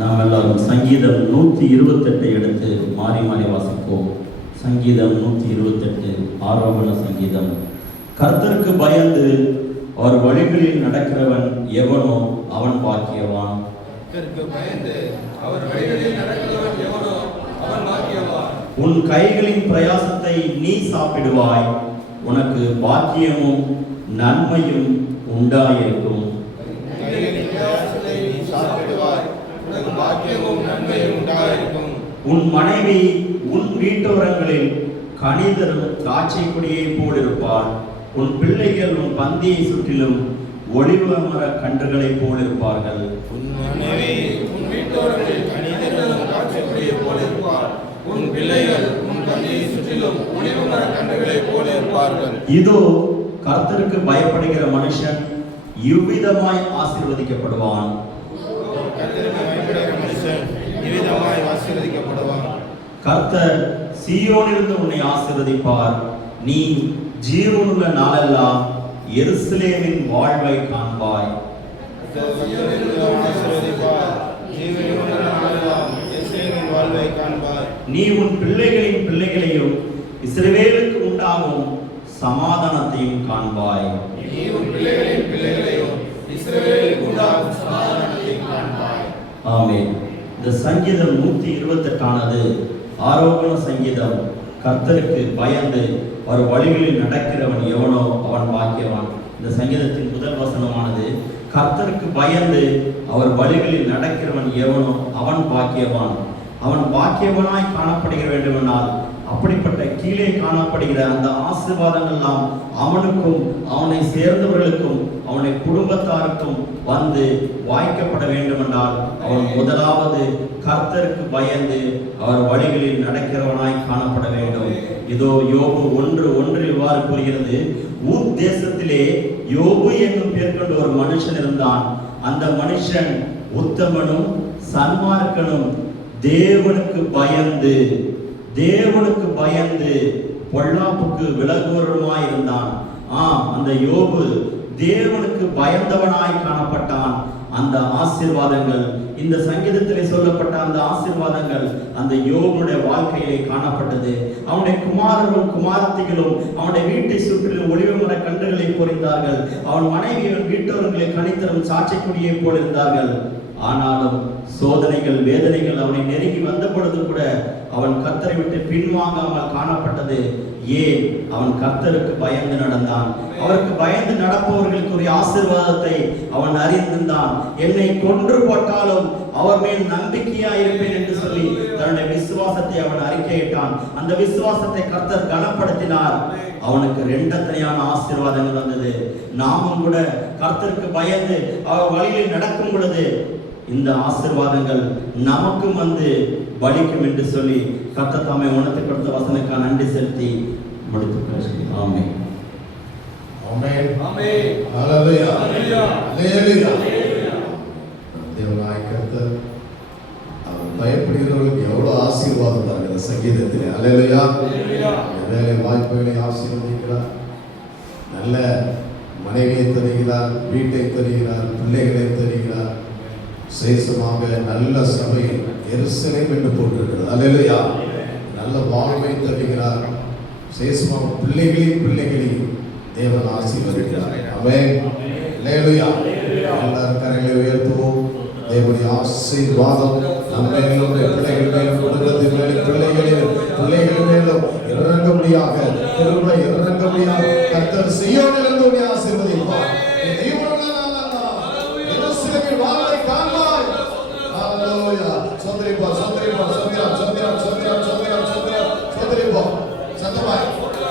நாம் எல்லாரும் சங்கீதம் 128 எடுத்து மாறி மாறி வாசிப்போம். சங்கீதம் 128 ஆரோகண சங்கீதம். கர்த்தருக்கு பயந்து அவர் வழிகளில் நடக்கிறவன் எவனோ அவன் பாக்கியவான். உன் கைகளின் பிரயாசத்தை நீ சாப்பிடுவாய், உனக்கு பாக்கியமும் நன்மையும் உண்டாயிருக்கும். உன் மனைவி உன் வீட்டோரங்களில் கனிதரும் திராட்சை கொடியை போல் இருப்பாள். உன் பிள்ளைகள் உன் பந்தியை சுற்றிலும் ஒளிவ மர கன்றுகளை போல் இருப்பார்கள். உன் மனைவி உன் வீட்டோரங்களில் கனிதரும் திராட்சை கொடியை போல் இருப்பாள். உன் பிள்ளைகள் உன் பந்தியை சுற்றிலும் ஒளிவ மர கன்றுகளை போல் இருப்பார்கள். இதோ கர்த்தருக்கு பயப்படுகிற மனுஷன் இவ்விதமாய் ஆசீர்வதிக்கப்படுவான். கர்த்தர் சீயோனிலிருந்து உன்னை ஆசீர்வதிப்பார். நீ ஜீவனுள்ள நாளெல்லாம் எருசலேமின் வாழ்வை காண்பாய். நீ உன் பிள்ளைகளின் பிள்ளைகளையும் இஸ்ரவேலுக்கு உண்டாகும் சமாதானத்தையும் காண்பாய். ஆமென். இந்த சங்கீதம் 128 ஆரோகண சங்கீதம். கர்த்தருக்கு பயந்து அவர் வழிகளில் நடக்கிறவன் எவனோ அவன் பாக்கியவான். இந்த சங்கீதத்தின் முதல் வசனமானது கர்த்தருக்கு பயந்து அவர் வழிகளில் நடக்கிறவன் எவனோ அவன் பாக்கியவான். அவன் பாக்கியவனாய் காணப்படுகிற வேண்டுமென்றால் அப்படிப்பட்ட கீழே காணப்படுகிற அந்த ஆசீர்வாதங்கள்லாம் அவனுக்கும் அவனை சேர்ந்தவர்களுக்கும் அவனை குடும்பத்தாருக்கும் வந்து வாய்க்கப்பட வேண்டுமென்றால் அவன் முதலாவது கர்த்தருக்கு பயந்து அவர் வழிகளில் நடக்கிறவனாய் காணப்பட வேண்டும். இதோ யோபு 1:1 இவ்வாறு கூறுகிறது, ஊர் தேசத்திலே யோபு என்னும் பேர் கொண்ட ஒரு மனுஷன் இருந்தான். அந்த மனுஷன் உத்தமனும் சன்மார்க்கனும் தேவனுக்கு பயந்து பொல்லாப்புக்கு விலகுவருமாய் இருந்தான். அந்த யோபு தேவனுக்கு பயந்தவனாய் காணப்பட்டான். அந்த ஆசீர்வாதங்கள், இந்த சங்கீதத்திலே சொல்லப்பட்ட அந்த ஆசீர்வாதங்கள் அந்த யோபுடைய வாழ்க்கையிலே காணப்பட்டது. அவனுடைய குமாரரும் குமாரத்திகளும் அவனுடைய வீட்டை சுற்றிலும் ஒளிவ மர கன்றுகளை பொறிந்தார்கள். அவன் மனைவியின் வீட்டோரங்களை கனித்தரும் சாட்சி கொடியை போல் இருந்தார்கள். ஆனாலும் சோதனைகள் வேதனைகள் அவனை நெருங்கி வந்த பொழுது கூட அவன் கர்த்தரை விட்டு பின்வாங்காமல் காணப்பட்டது. ஏன்? அவன் கர்த்தருக்கு பயந்து நடந்தான். அவருக்கு பயந்து நடப்பவர்களுக்கு ஒரு ஆசீர்வாதத்தை அவன் அறிந்திருந்தான். என்னை கொன்று போட்டாலும் அவர் மேல் நம்பிக்கையா இருப்பேன் என்று சொல்லி தன்னுடைய விசுவாசத்தை அவன் அறிக்கையிட்டான். அந்த விசுவாசத்தை கர்த்தர் கனப்படுத்தினார். அவனுக்கு 2 தனியான ஆசீர்வாதங்கள் வந்தது. நாமும் கூட கர்த்தருக்கு பயந்து அவர் வழியில் நடக்கும் பொழுது இந்த ஆசீர்வாதங்கள் நமக்கும் வந்து பலிக்கும் என்று சொல்லி கர்த்தர் தாமே உணர்த்தி கொடுத்த வசனக்காக நன்றி செலுத்தி முடித்து பேசுகிறேன். ஆமென். ஆமென். ஆமென். ஹல்லேலூயா. ஹல்லேலூயா. தேவனாய் கர்த்தர் அவர் பயப்படுகிறவர்களுக்கு எவ்வளவு ஆசீர்வாதம் தருகிறார் சங்கீதத்திலே. ஹல்லேலூயா. வேலை வாய்ப்புகளை ஆசீர்வதிக்கிறார். நல்ல மனைவியை தருகிறார், வீட்டை தருகிறார், பிள்ளைகளை தருகிறார். சேஷமாக நல்ல சபை எருசலேம் என்று போட்டிருக்கிறது. அல்லேலூயா. நல்ல வாழ்வை தருகிறார். சேஷமாக பிள்ளைகளையும் தேவன் ஆசீர்வதிக்கிறார். ஆமென். அல்லேலூயா. எல்லாரும் கரங்களை உயர்த்துவோம். தேவனுடைய ஆசீர்வாதம் நம்ம எல்லோருடைய பிள்ளைகள் மேலும், குடும்பத்தின் மேலும், பிள்ளைகள் மேலும் இறங்கும்படியாக, திரும்ப இறங்கும்படியாக கர்த்தர் சீயோனிலிருந்து உன்னை ஆசீர்வதிப்பார். வாழ்வை காண்பாய். ஹல்லேலூயா. சோதரிப்பா சோதரிப்பா சோதரியா சோதரியா சோதரியா சோதரியா சோதரியா சோதரிப்பா சத்தமாய்.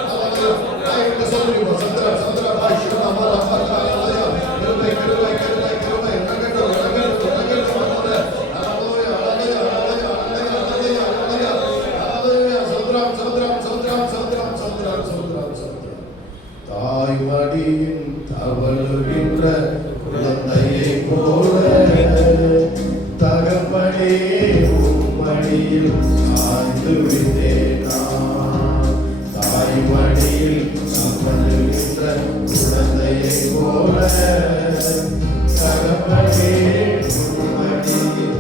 ஹல்லேலூயா. ஐ சோதரிப்பா சோதரியா சோதரியா பாய் ஷுனா மாலா மாலா ஹல்லேலூயா. கிருபை கிருபை கிருபை கிருபை நகட்டோ நகட்டோ நகட்டோ ஹல்லேலூயா. ஹல்லேலூயா ஹல்லேலூயா ஹல்லேலூயா ஹல்லேலூயா ஹல்லேலூயா. சோதரம் சோதரம் சோதரம் சோதரம் சோதரம் சோதரம் சோதரம். தாய் மடியின் தவழுகின்ற குழந்தையை போல தகப்பனே உம்மடியில் சாய்ந்து விட்டேன் நான். தாய் மடியில் தவழுகின்ற குழந்தையை போல தகப்பனே உம்மடியில்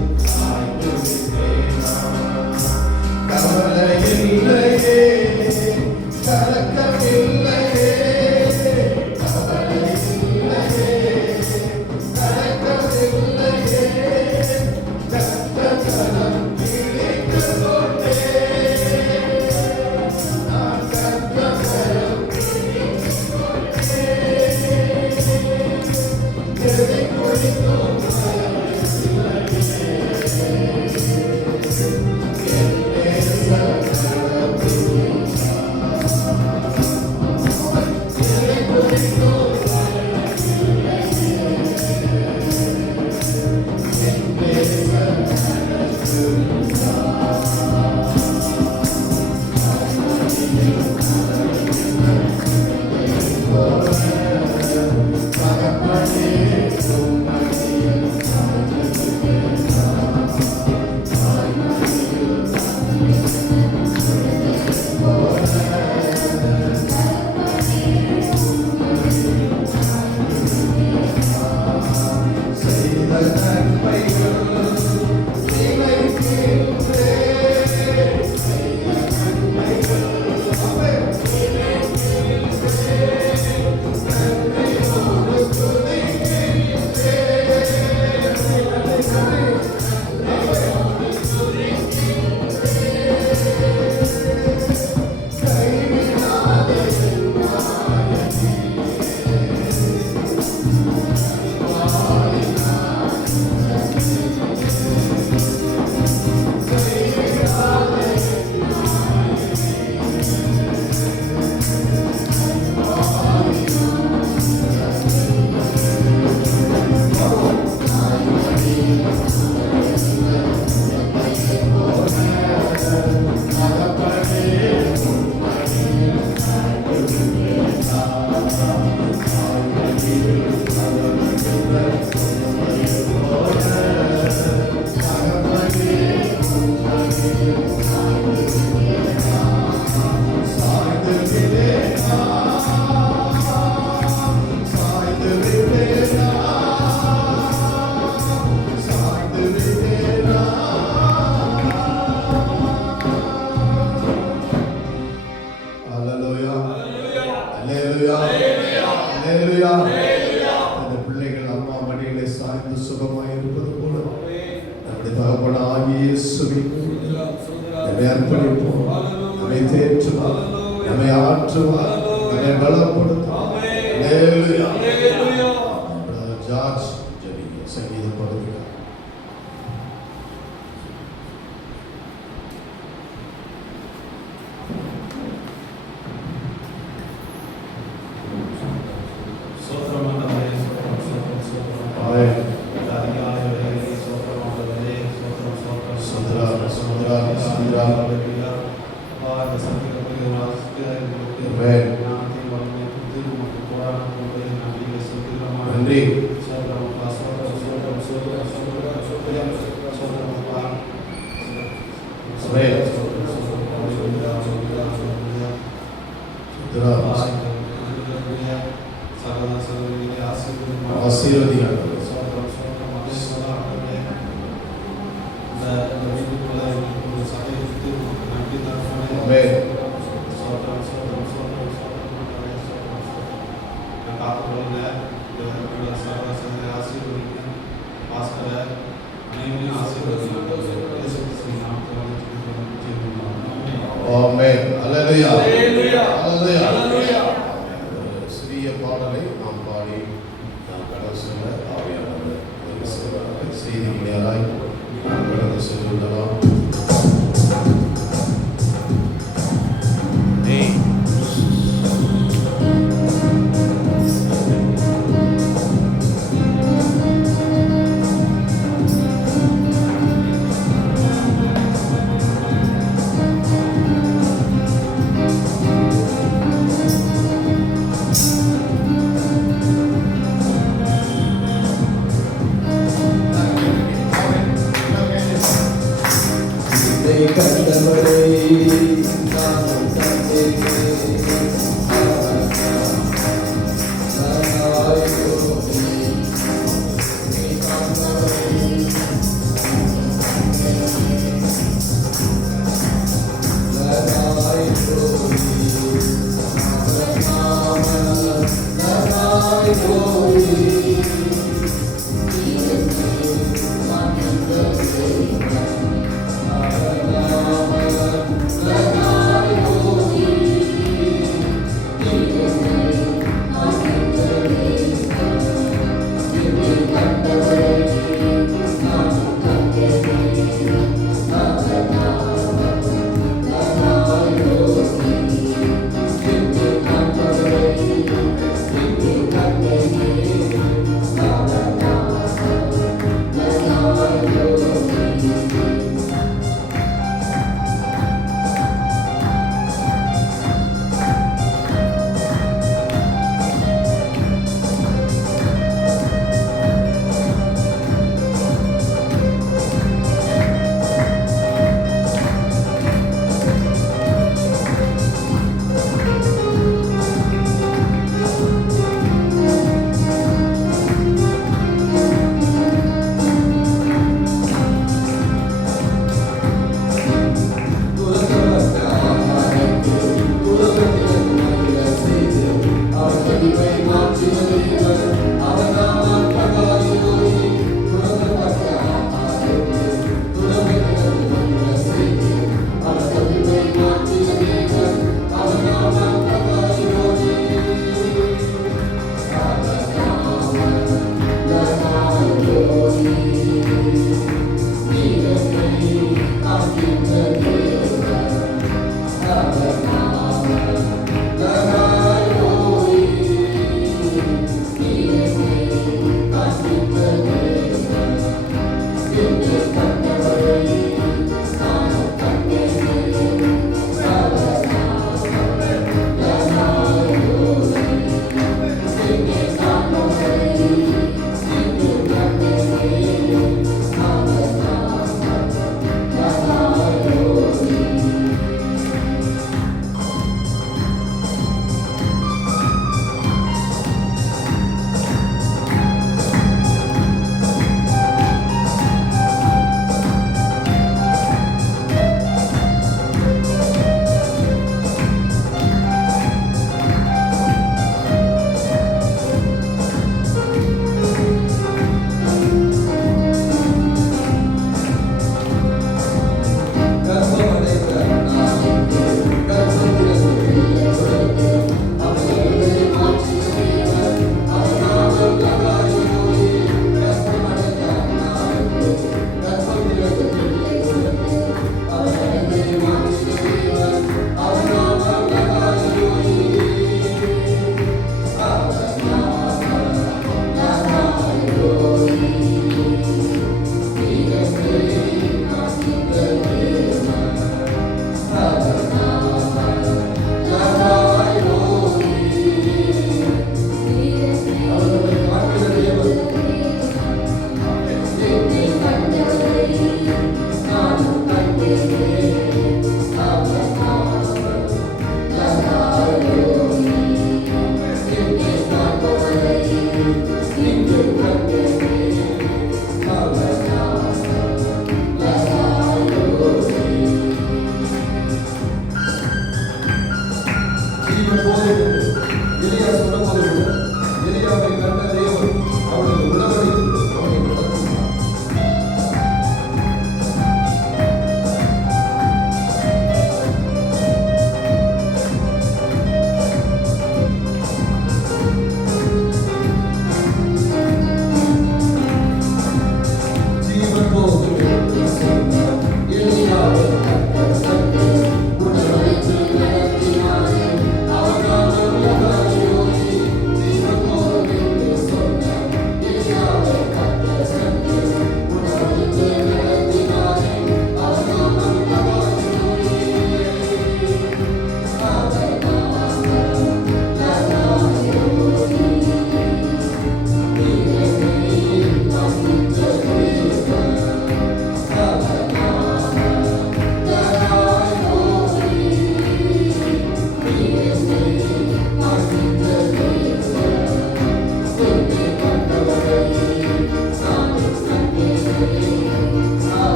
தகப்பனாகிய இயேசுவே, நம்மை அர்ப்பணிப்போம், நம்மை தேற்றுவார், நம்மை ஆற்றுவார், நம்மை பலப்படுத்துவார். அல்லேலூயா. பிரதர் ஜார்ஜ் ஜெபிங்க சங்கீத பகுதியில். நன்றி. சிறிய பாடலை நாம் பாடி நாம் கடந்து செல்ல ஆவியானவர் செய்திகளாய் கடந்து செல்லுள்ளலாம். Glory.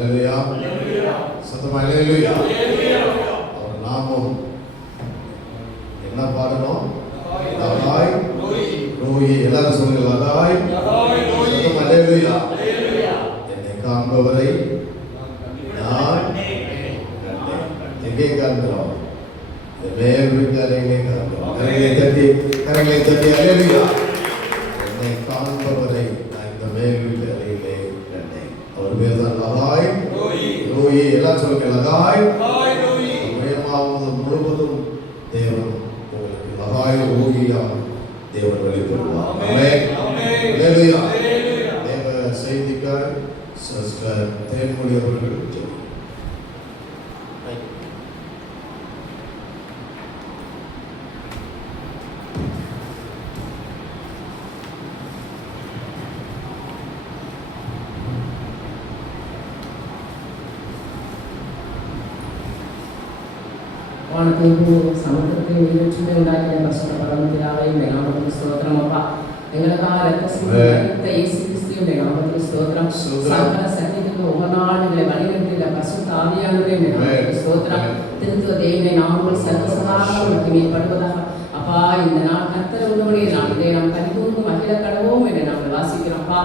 அல்லேலூயா. சத்தமா அல்லேலூயா. அவர் நாமம் என்ன பாடணும்? லகாய் ரோயி. எல்லாரும் சொல்லுங்க, லகாய் சத்தமா அல்லேலூயா. என்னை காண்பவரை நான் எங்கே காண்கிறோம்? மேல் வீட்டாரையிலே காண்கிறோம். கரங்களை தட்டி அல்லேலூயா. என்னை காண்பவரை நான் இந்த மேல் வீட்டாரையிலே கண்டேன். அவர் பேர் தான் லகாய் ரோயி. எல்லாம் சொல்லுங்க, லகாய் உயரமாவது முழுவதும் தேவன் உங்களுக்கு லகாய் ரோகியாக தேவன் வெளிப்படுவார். ஆமென். அல்லேலூயா. தேவ செய்திக்காய் சிஸ்டர் தேன்மொழி அவர்கள் வானத்தையும் சமுத்திரத்தையும் நீரூற்றுமே உண்டாக்கின பரிசுத்த பரமபிதாவே, உம்முடைய நாமத்துக்கு ஸ்தோத்திரம் அப்பா. எங்களுக்காக இரத்த சிந்தி மரித்த இயேசு கிறிஸ்துவே, உம்முடைய நாமத்துக்கு ஸ்தோத்திரம். சகல சத்தியத்துக்கு ஒவ்வொரு நாள் எங்களை வழிநடத்துகிற பரிசுத்த ஆவியானவரே, உம்முடைய நாமத்துக்கு ஸ்தோத்திரம். திருத்துவ தேவனை நாமங்கள் சர்வசகாரம் உமக்கு மேம்படுவதாக. அப்பா, இந்த நாள் கர்த்தர் உன்னுடைய நாள், இதை நாம் கனிகூர்ந்து மகிழ கடவோம் என்று நாங்கள் வாசிக்கிறோம். அப்பா,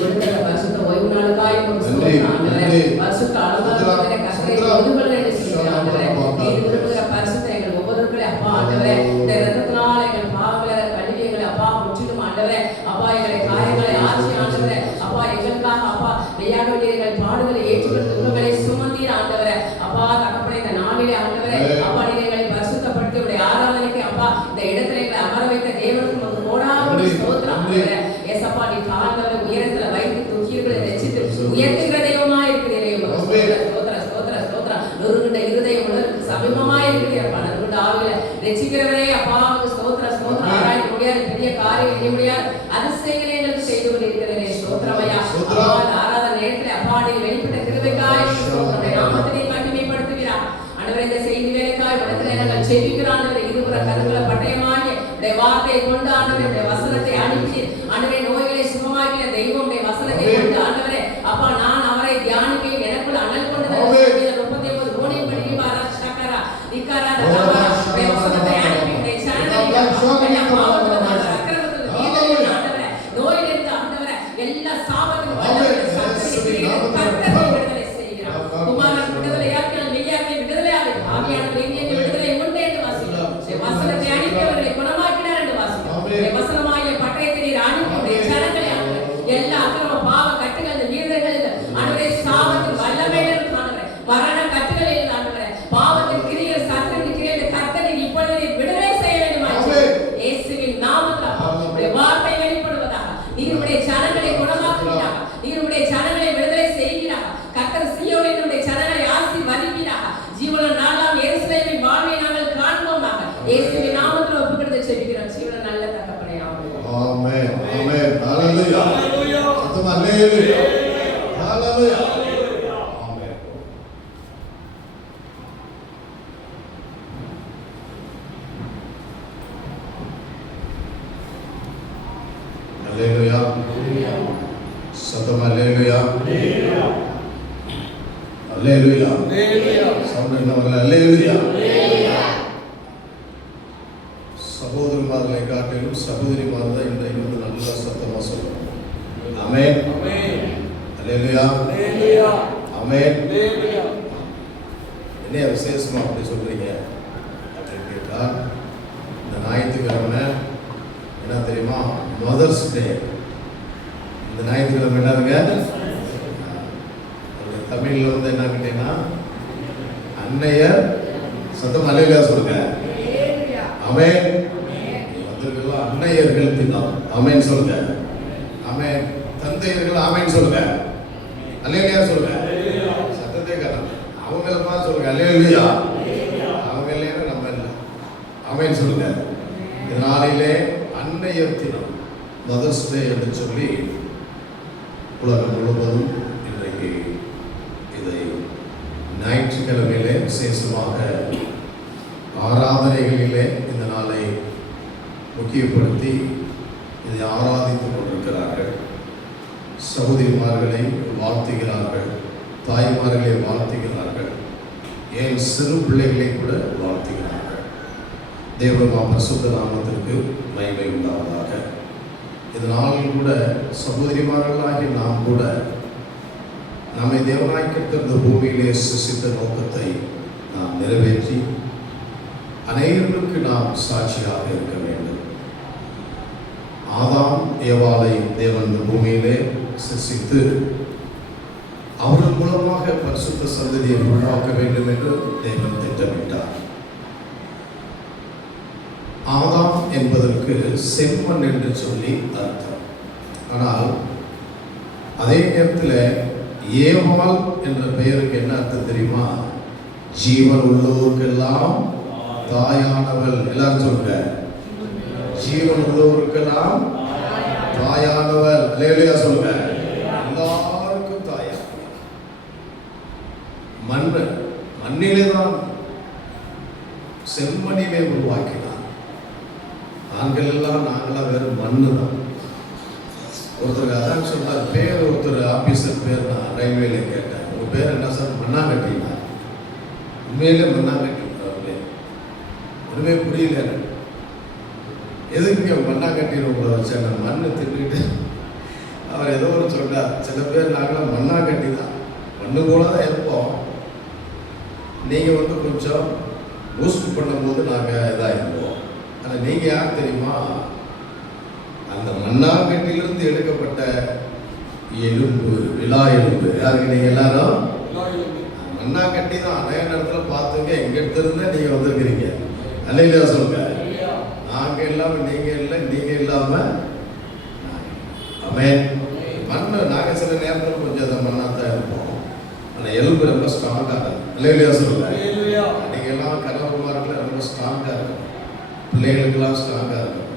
கொடுக்கிற பரிசுத்த ஓய்வு நாளுக்காய் உமக்கு ஸ்தோத்திரம் ஆண்டவரே. பரிசுத்த அலுவலகத்திலே கர்த்தரை ஒதுவல் என்று சொல்கிறார் ஆண்டவரே. நீர் விரும்புகிற பரிசுத்த எங்கள் ஒவ்வொருவர்களே அப்பா ஆண்டவரே, இந்த இரத்தத்தினால் எங்கள் பாவங்களை கழுவி எங்களை அப்பா முற்றிலும் ஆண்டவரே. அப்பா, எங்களை காரியங்களை ஆட்சி ஆண்டவரே. அப்பா, எங்களுக்காக அப்பா மெய்யானவரே எங்கள் பாடுகளை ஏற்றுக்கொண்டு உங்களை சுமந்தீர் ஆண்டவரே. அப்பா தகப்பனே, இந்த நாளிலே ஆண்டவரே அப்பா நீர் எங்களை பரிசுத்தப்படுத்தி உடைய ஆராதனைக்கு அப்பா இந்த இடத்துல எங்களை அமர வைத்த தேவனுக்கு நமக்கு கோடான ஸ்தோத்திரம் ஆண்டவரே. ஏசப்பா, நீ கால்களை உயரத்துல வைத்து தூக்கியவர்களை ரட்சித்து உயர்த்துகிற தெய்வமா இருக்கிறீரே. ஸ்தோத்திர ஸ்தோத்திர ஸ்தோத்திரம். நொறுங்குண்ட இருதயம் உணர்வுக்கு சமீபமாய் இருக்கிறீரப்பா. நொறுங்குண்ட ஆவில ரட்சிக்கிறவரே அப்பா ஸ்தோத்திர ஸ்தோத்திரம். ஆராய்ச்சி முடியாது பெரிய காரியம் செய்ய முடியாது அதிசயங்களை எங்களுக்கு செய்து கொண்டிருக்கிறீரே. ஸ்தோத்திரமையா. அப்பா, ஆராதனை நேரத்தில் அப்பா நீ வெளிப்பட்ட கிருபைக்காய் ஸ்தோத்திரம். நாமத்தினை மகிமைப்படுத்துகிறார் ஆண்டவரே. இந்த செய்தி வேலைக்காய் இடத்துல நாங்கள் செபிக்கிறோம் ஆண்டவரே. இருபுற கருங்களை பட்டயமாகி உடைய வார்த்தையை கொண்டு ஆண்டவரே உடைய வசனத்தை அனுப்பி ஆண்டவரே நோய்களை சுகமாக்கின தெய்வம் உடைய வசனத்தை கொண்டு ஆண்டவரே அப்பா நான் அவரை தியானிப்பேன். எனக்குள்ள அனல் கொண்டு 39 கோடி படி பாரா சக்கரா இக்கரா ரபா உடைய வசனத்தை அனுப்பி உடைய சேனலை ஆண்டவரே நோயிலிருந்து ஆண்டவரே எல்லா சாபத்திலும் ஆண்டவரே சத்துரு கர்த்தரை விடுதலை செய்கிறார். குமாரன் விடுதலையாக்கினால் மெய்யாக்கை விடுதலையாகும். ஆவியானவர் எங்கே விடுதலை உண்டு என்று வாசிக்கிறோம். வசனத்தை அனுப்பி அவர்களை குணமாக்கினார் என்று வாசிக்கிறோம். வசனமாகிய பட்டயத்தை நீர் அனுப்பி உடைய சேனலை எல்லா அக்கிரம பாவ கட்டுகள் வீரர்கள் ஆண்டவரே சாபத்தின் வல்லமையில் ஆண்டவரே மரண கட்டுகளில் ஆண்டவரே பாவத்தின் கிரியைகள் சத்துருவின் கிரியைகள் கர்த்தரை இப்பொழுது விடுதலை செய்ய வேண்டும். இயேசுவின் நாமத்தில் உடைய வார்த்தை வெளிப்படுவதாக. நீர் உடைய சேனலை குணமாக்குவீராக. நீர் உடைய சேனலை விடுதலை செய்வீராக. கர்த்தர் சீயோனின் உடைய சேனலை ஆசீர்வதிப்பீராக. ஜீவன நாளாம் எருசலேமின் வாழ்வை நாங்கள் காண்போமாக. இயேசுவின் நாமத்தில் ஒப்புக்கொடுத்து ஜெபிக்கிறோம். ஜீவன நல்ல தகப்பனே. ஆமென். ஆமென். ஹalleluya. சத்தமா அல்லேலூயா. ஹalleluya. ஆமென். அல்லேலூயா. சத்தமா அல்லேலூயா. அல்லேலூயா. சவுண்ட் என்னவங்க அல்லேலூயா. சகோதரமார்களை காட்டிலும் சகோதரிமார் தான் இன்றைக்கு வந்து நல்லா சத்தமா சொல்லுவோம். ஆமென். அல்லேலூயா. ஆமென். என்ன விசேஷமா அப்படி சொல்றீங்க அப்படின்னு கேட்டா, இந்த ஞாயிற்றுக்கிழமை என்ன தெரியுமா? Mother's day. இந்த ஞாயிற்றுக்கிழமை என்னதுங்க? தமிழ்ல வந்து என்ன கேட்டீங்கன்னா அன்னையர் சத்தம் அல்லேலூயா சொல்லுங்க. ஆமென். வந்திருக்கலாம் அன்னையர்கள் தினம். ஆமென் சொல்லுங்க. ஆமென். தந்தையர்கள் ஆமென் சொல்லுங்க. அல்லேலூயா சொல்லுங்க. சத்தத்தை கேட்கலாம். அவங்களமா சொல்லுங்க அல்லேலூயா. அவங்க இல்லைன்னா நம்ம இல்லை. ஆமென் சொல்லுங்க. இந்த நாளிலே அன்னையர் தினம் மதர்ஸ் டே என்று சொல்லி உலகம் முழுவதும் இன்றைக்கு இதை ஞாயிற்றுக்கிழமையிலே விசேஷமாக ஆராதனைகளிலே இந்த நாளை முக்கியப்படுத்தி இதை ஆராதித்துக் கொண்டிருக்கிறார்கள். சகோதரிமார்களை வாழ்த்துகிறார்கள். தாய்மார்களை வாழ்த்துகிறார்கள், ஏன் சிறு பிள்ளைகளை கூட வாழ்த்துகிறார்கள். தேவனுடைய பரிசுத்த நாமத்திற்கு மகிமை உண்டாவதாக. இதனால் கூட சகோதரிமார்களாகி நாம் கூட நம்மை தேவனாய் கர்த்தர் பூமியிலே சிருஷ்டித்த நோக்கத்தை நாம் நிறைவேற்றி அநேகருக்கு நாம் சாட்சியாக இருக்க வேண்டும். ஆதாம் ஏவாளை தேவன் இந்த பூமியிலே சிருஷ்டித்து அவர்கள் மூலமாக பரிசுத்த சந்ததியை உருவாக்க வேண்டும் என்று தேவன் திட்டமிட்டார். ஆதாம் என்பதற்கு செம்மண் என்று சொல்லி அர்த்தம். ஆனால் அதே நேரத்தில் ஏவாள் என்ற பெயருக்கு என்ன அர்த்தம் தெரியுமா? ஜீவன் உள்ளவருக்கெல்லாம் தாயானவள். எல்லாரும் சொல்லுங்க, ஜீவன் உள்ளவருக்கெல்லாம் தாயானவள். அல்லேலூயா சொல்லுங்க. எல்லாருக்கும் தாயா. மண்ணிலே தான் செம்மண்ணிலே உருவாக்கினார். ஆண்கள் எல்லாம் நாங்களாம் வெறும் மண்ணு தான். ஒருத்தருக்கு அதான் சொன்னார், பேர் ஒருத்தர் ஆபீசர் பேர் நான் ரயில்வேல கேட்டேன், உங்க பேர் என்ன சார்? மண்ணாங்கட்டினா. உண்மையிலே மண்ணாங்கட்டி ஒன்றுமே புரியல. எதுக்கு மண்ணாங்கட்டின்னு உங்களை வச்சேன்? நான் மண்ணை தின்னுட்டு அவர் ஏதோ ஒரு சொன்னார். சில பேர் நாங்களாம் மண்ணாங்கட்டி தான், மண்ணு போல தான் இருப்போம். நீங்கள் கொஞ்சம் பூஸ்ட் பண்ணும்போது நாங்கள் இதாக இருப்போம். ஆனால் நீங்கள் யார் தெரியுமா? அந்த மண்ணாங்கட்டிலிருந்து எடுக்கப்பட்ட எலும்பு, விழா எலும்பு. யாருக்கு? நீங்கள் எல்லாரும் மண்ணாங்கட்டி தான். அதே நேரத்தில் பார்த்துங்க, எங்க எடுத்திருந்தா நீங்கள் வந்திருக்கிறீங்க. அல்லேலூயா சொல்லுங்க. நாங்கள் இல்லாமல் நீங்கள் இல்லை, நீங்கள் இல்லாமல் ஆமென். மண்ணு நாங்கள் சில நேரத்தில் கொஞ்சம் அதை மண்ணாக தான் இருப்போம். ஆனால் எலும்பு ரொம்ப ஸ்ட்ராங்காக இருக்கும். அல்லேலூயா சொல்லுங்க. நீங்கள் எல்லாம் கணவன்மார்கள் ரொம்ப ஸ்ட்ராங்காக இருக்கும், பிள்ளைகளுக்கெல்லாம் ஸ்ட்ராங்காக இருக்கும்,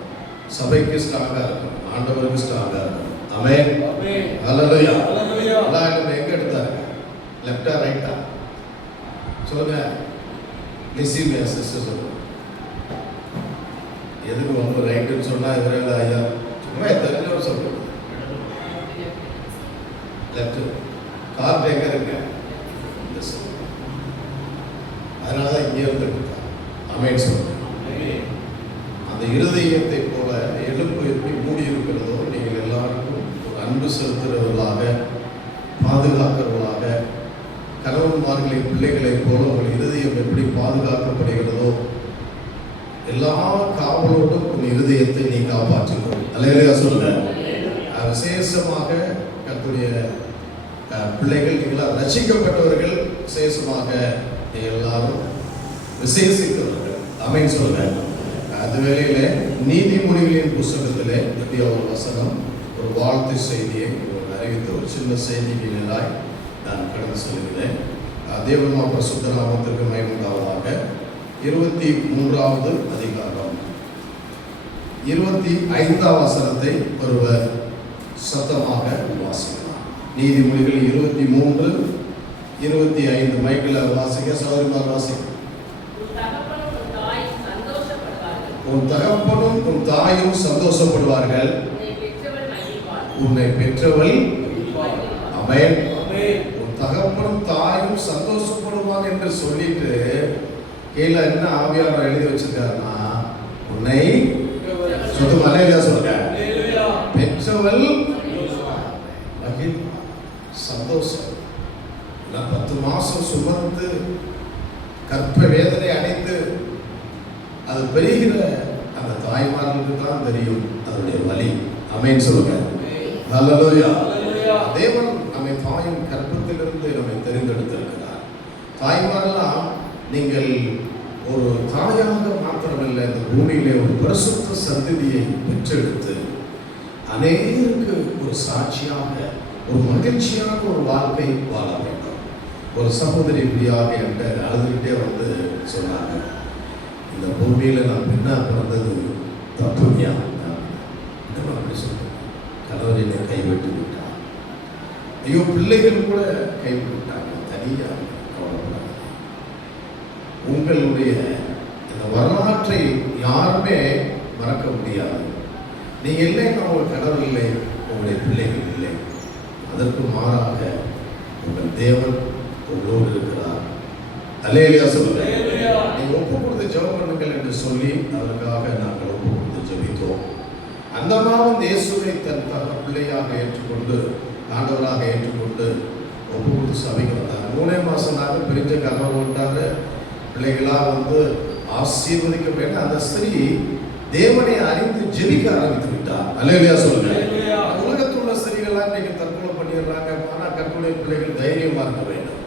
சபைக்கு ஸ்ட்ராங்காக இருக்கும், ஆண்டவருக்கு ஸ்ட்ராங்காக இருக்கும். ஆமென். அல்லேலூயா. எல்லாம் எங்கே எடுத்தாரு? லெஃப்டா ரைட்டா சொல்லுங்க. லிசிமியா சிஸ்டர் சொல்லுங்க. எதுக்கு ரைட்டுன்னு சொன்னால் இவரே ஐயா சும்மா தெரிஞ்சவர் சொல்லுங்க. லெஃப்ட் கார்டு எங்கே இருக்கு? அதனால தான் இங்கே இருந்து அமைன்னு சொல்லுங்க. அந்த இருதயத்தை போல எலும்பு எப்படி மூடி இருக்கிறதோ, நீங்கள் எல்லாருக்கும் அன்பு செலுத்துகிறவர்களாக, பாதுகாக்கிறவர்களாக, கணவன்மார்களின் பிள்ளைகளைப் போல உங்கள் இருதயம் எப்படி பாதுகாக்கப்படுகிறதோ, எல்லா காவலோடும் உங்கள் இருதயத்தை நீ காப்பாற்றிக்கொள். அல்லேலூயா சொல்லுங்க. விசேஷமாக கர்த்தருடைய பிள்ளைகள், நீங்களாம் ரட்சிக்கப்பட்டவர்கள், விசேஷமாக எல்லாரும் விசேஷித்தவர்கள். ஆமென் சொல்லுங்க. அது வேளையில நீதிமொழிகளின் புஸ்தகத்திலே இப்படி ஒரு வசனம், ஒரு வாழ்த்து செய்தியை அறிவித்த ஒரு சின்ன செய்திகளாய் நான் கடந்து செல்கிறேன். தேவனுடைய பரிசுத்த நாமத்திற்கு மகிமை உண்டாவதாக. 23வது அதிகாரம் 25வது வசனத்தை ஒருவர் சத்தமாக வாசிக்கலாம். நீதிமொழிகள் 23, 25 மைக்கில் வாசிக்க. சௌரியமாக வாசிக்க. உன் தகப்பனும் உன் தாயும் சந்தோஷப்படுவார்கள், உன்னை பெற்றவள். ஆமென். உன் தகப்பனும் தாயும் சந்தோஷப்படுவாங்க என்று சொல்லிட்டு கீழே என்ன ஆவியானவர் எழுதி வச்சிருக்காருன்னா, உன்னை மலையில சொல்ற பெற்றவள் சந்தோஷம். 10 மாசம் சுமந்து கற்ப வேதனை அடைந்து அது பெறுகிற அந்த தாய்மார்களுக்கு தான் தெரியும் அதனுடைய வலி. ஆமென் சொல்லுங்க. அல்லேலூயா. தேவன் நம்மை தாயின் கற்பத்திலிருந்து நம்மை தெரிந்தெடுத்திருக்கிறார். தாய்மாரெல்லாம் நீங்கள் ஒரு தாயாக மாத்திரமல்ல, இந்த பூமியிலே ஒரு பரிசுத்த சந்ததியை பெற்றெடுத்து அநேகருக்கு ஒரு சாட்சியாக, ஒரு மகிழ்ச்சியான ஒரு வாழ்க்கை வாழ வேண்டும். ஒரு சகோதரி இப்படியாக என்கிட்ட அழுதுகிட்டே வந்து சொன்னாங்க, இந்த பூமியில் நான் பெண்ணா பிறந்தது தப்புமையா? அப்படி சொல்றேன். கணவர் என்னை கைவிட்டு விட்டார். ஐயோ, பிள்ளைகள் கூட கைவிட்டு விட்டாங்க. தனியாக கவலைப்படாது. உங்களுடைய இந்த வரலாற்றை யாருமே மறக்க முடியாது. நீங்க இல்லைன்னா உங்கள் கணவர் இல்லை, உங்களுடைய பிள்ளைகள் இல்லை. அதற்கு மாறாக உங்கள் தேவன் உங்களோடு இருக்கிறார். அல்லேலூயா சொல்லுங்க. நீங்க ஒப்பு கொடுத்து ஜெபம் பண்ணுங்கள் என்று சொல்லி அதற்காக நாங்கள் ஒப்பு கொடுத்து ஜெபித்தோம். அந்த மாதம் இயேசுவை தன் பிள்ளையாக ஏற்றுக்கொண்டு ஆண்டவராக ஏற்றுக்கொண்டு ஒப்பு கொடுத்து சபைக்கு வந்தாங்க. 3 மாசம் பிரிஞ்ச கனவு கொண்டாங்க. பிள்ளைகளாக ஆசீர்வதிக்கப்பட்ட அந்த ஸ்திரீ தேவனை அறிந்து ஜெபிக்க ஆரம்பித்து விட்டார். அல்லேலூயா சொல்லுங்க. உலகத்தில் உள்ள ஸ்திரீகள்லாம் இன்னைக்கு தற்கொலை பண்ணிடுறாங்க. ஆனால் கர்த்தருடைய பிள்ளைகள் தைரியமா இருக்க வேண்டும்.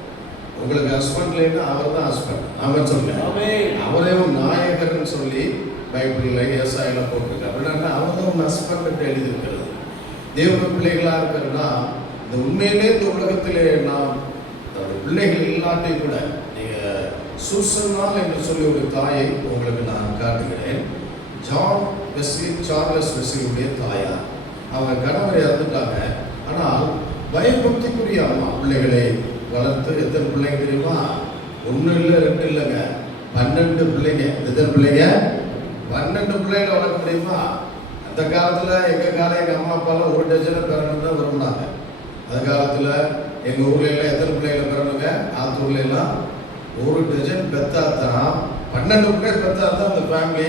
உங்களுக்கு ஹஸ்பண்ட் இல்லைன்னா அவர் தான் ஹஸ்பண்ட். அவன் சொல்லுங்க. அவரே ஒரு நாயகர்னு சொல்லி பைபிள்ல ஏசாயில போட்டிருக்காரு. அப்படின்னா அவர் தான் ஒரு ஹஸ்பண்ட் எழுதியிருக்கிறது. தேவ பிள்ளைகளா இருக்கிறன்னா இந்த உண்மையிலே இந்த உலகத்திலே நாம் பிள்ளைகள் இல்லாட்டே கூட நீங்க சூசன்னால் என்று சொல்லி ஒரு தாயை உங்களுக்கு நான் காட்டுகிறேன். ஜான் வெஸ்லி, சார்லஸ் வெஸ்லியுடைய தாயார். அவங்க கணவர் இறந்துட்டாங்க. ஆனால் பயபக்திக்குரிய அம்மா பிள்ளைகளை வளர்த்து எத்தனை பிள்ளைங்க தெரியுமா? 1 இல்லை 2 இல்லைங்க, 12 பிள்ளைங்க. எத்தனை பிள்ளைங்க? 12 பிள்ளைகளை வளர்க்க முடியுமா? அந்த காலத்தில் எங்கள் காலம் எங்கள் அம்மா அப்பாலாம் 1 டஜனை பிறகு தான் விரும்பினாங்க. அந்த காலத்தில் எங்கள் ஊர்ல எல்லாம் எத்தனை பிள்ளைகளை பிறனுங்க? ஆத்தூர்ல எல்லாம் 1 டஜன் பெத்தா தான் 12 பிள்ளைகள் பெத்தா தான் அந்த ஃபேமிலி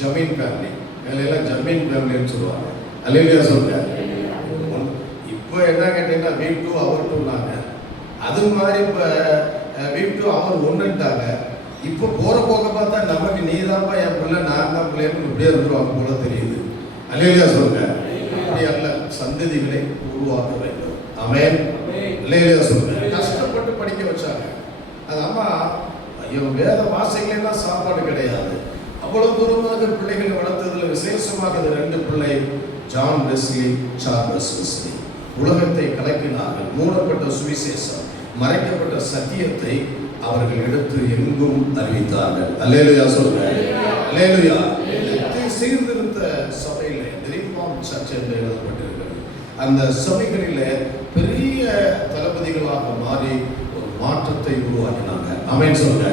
ஜமீன் ஃபேமிலி. எல்லாம் ஜமீன் ஃபேமிலின்னு சொல்லுவாங்க. அல்லேலூயா சொல்லுங்க. இப்போ என்ன கேட்டீங்கன்னா வீட் 2 அவர் 2னாங்க. அது மாதிரி இப்போ வீட் 2 அவர் 1ன்ட்டாங்க. இப்போ போற போக பார்த்தா நமக்கு நீ தான்ப்பா என் பிள்ளை, நான் தான் பிள்ளைன்னு இப்படியே இருந்துருவாங்க போல தெரியுது. அல்லேலூயா சொல்லுங்க. அப்படி அல்ல, சந்ததிகளை உருவாக்க வேண்டும். ஆமென். அல்லேலூயா சொல்லுங்க. கஷ்டப்பட்டு படிக்க வச்சாங்க. அது அம்மா ஐயோ வேத வாசிக்கலாம் சாப்பாடு கிடையாது. அவ்வளவு தூரமாக பிள்ளைகளை வளர்த்ததில் விசேஷமாக 2 பிள்ளை ஜான் வெஸ்லி, சார்லஸ் வெஸ்லி உலகத்தை கலக்கினார்கள். மூடப்பட்ட சுவிசேஷம், மறைக்கப்பட்ட சத்தியத்தை அவர்கள் எடுத்து எங்கும் அறிவித்தார்கள். அல்லேலூயா சொல்லுங்க. அல்லேலூயா. சீர்திருத்த சபையில ரிஃபார்ம் சர்ச் என்று எழுதப்பட்டிருக்கிறது. அந்த சபைகளில பெரிய தளபதிகளாக மாறி ஒரு மாற்றத்தை உருவாக்கினாங்க. ஆமென் சொல்லுங்க.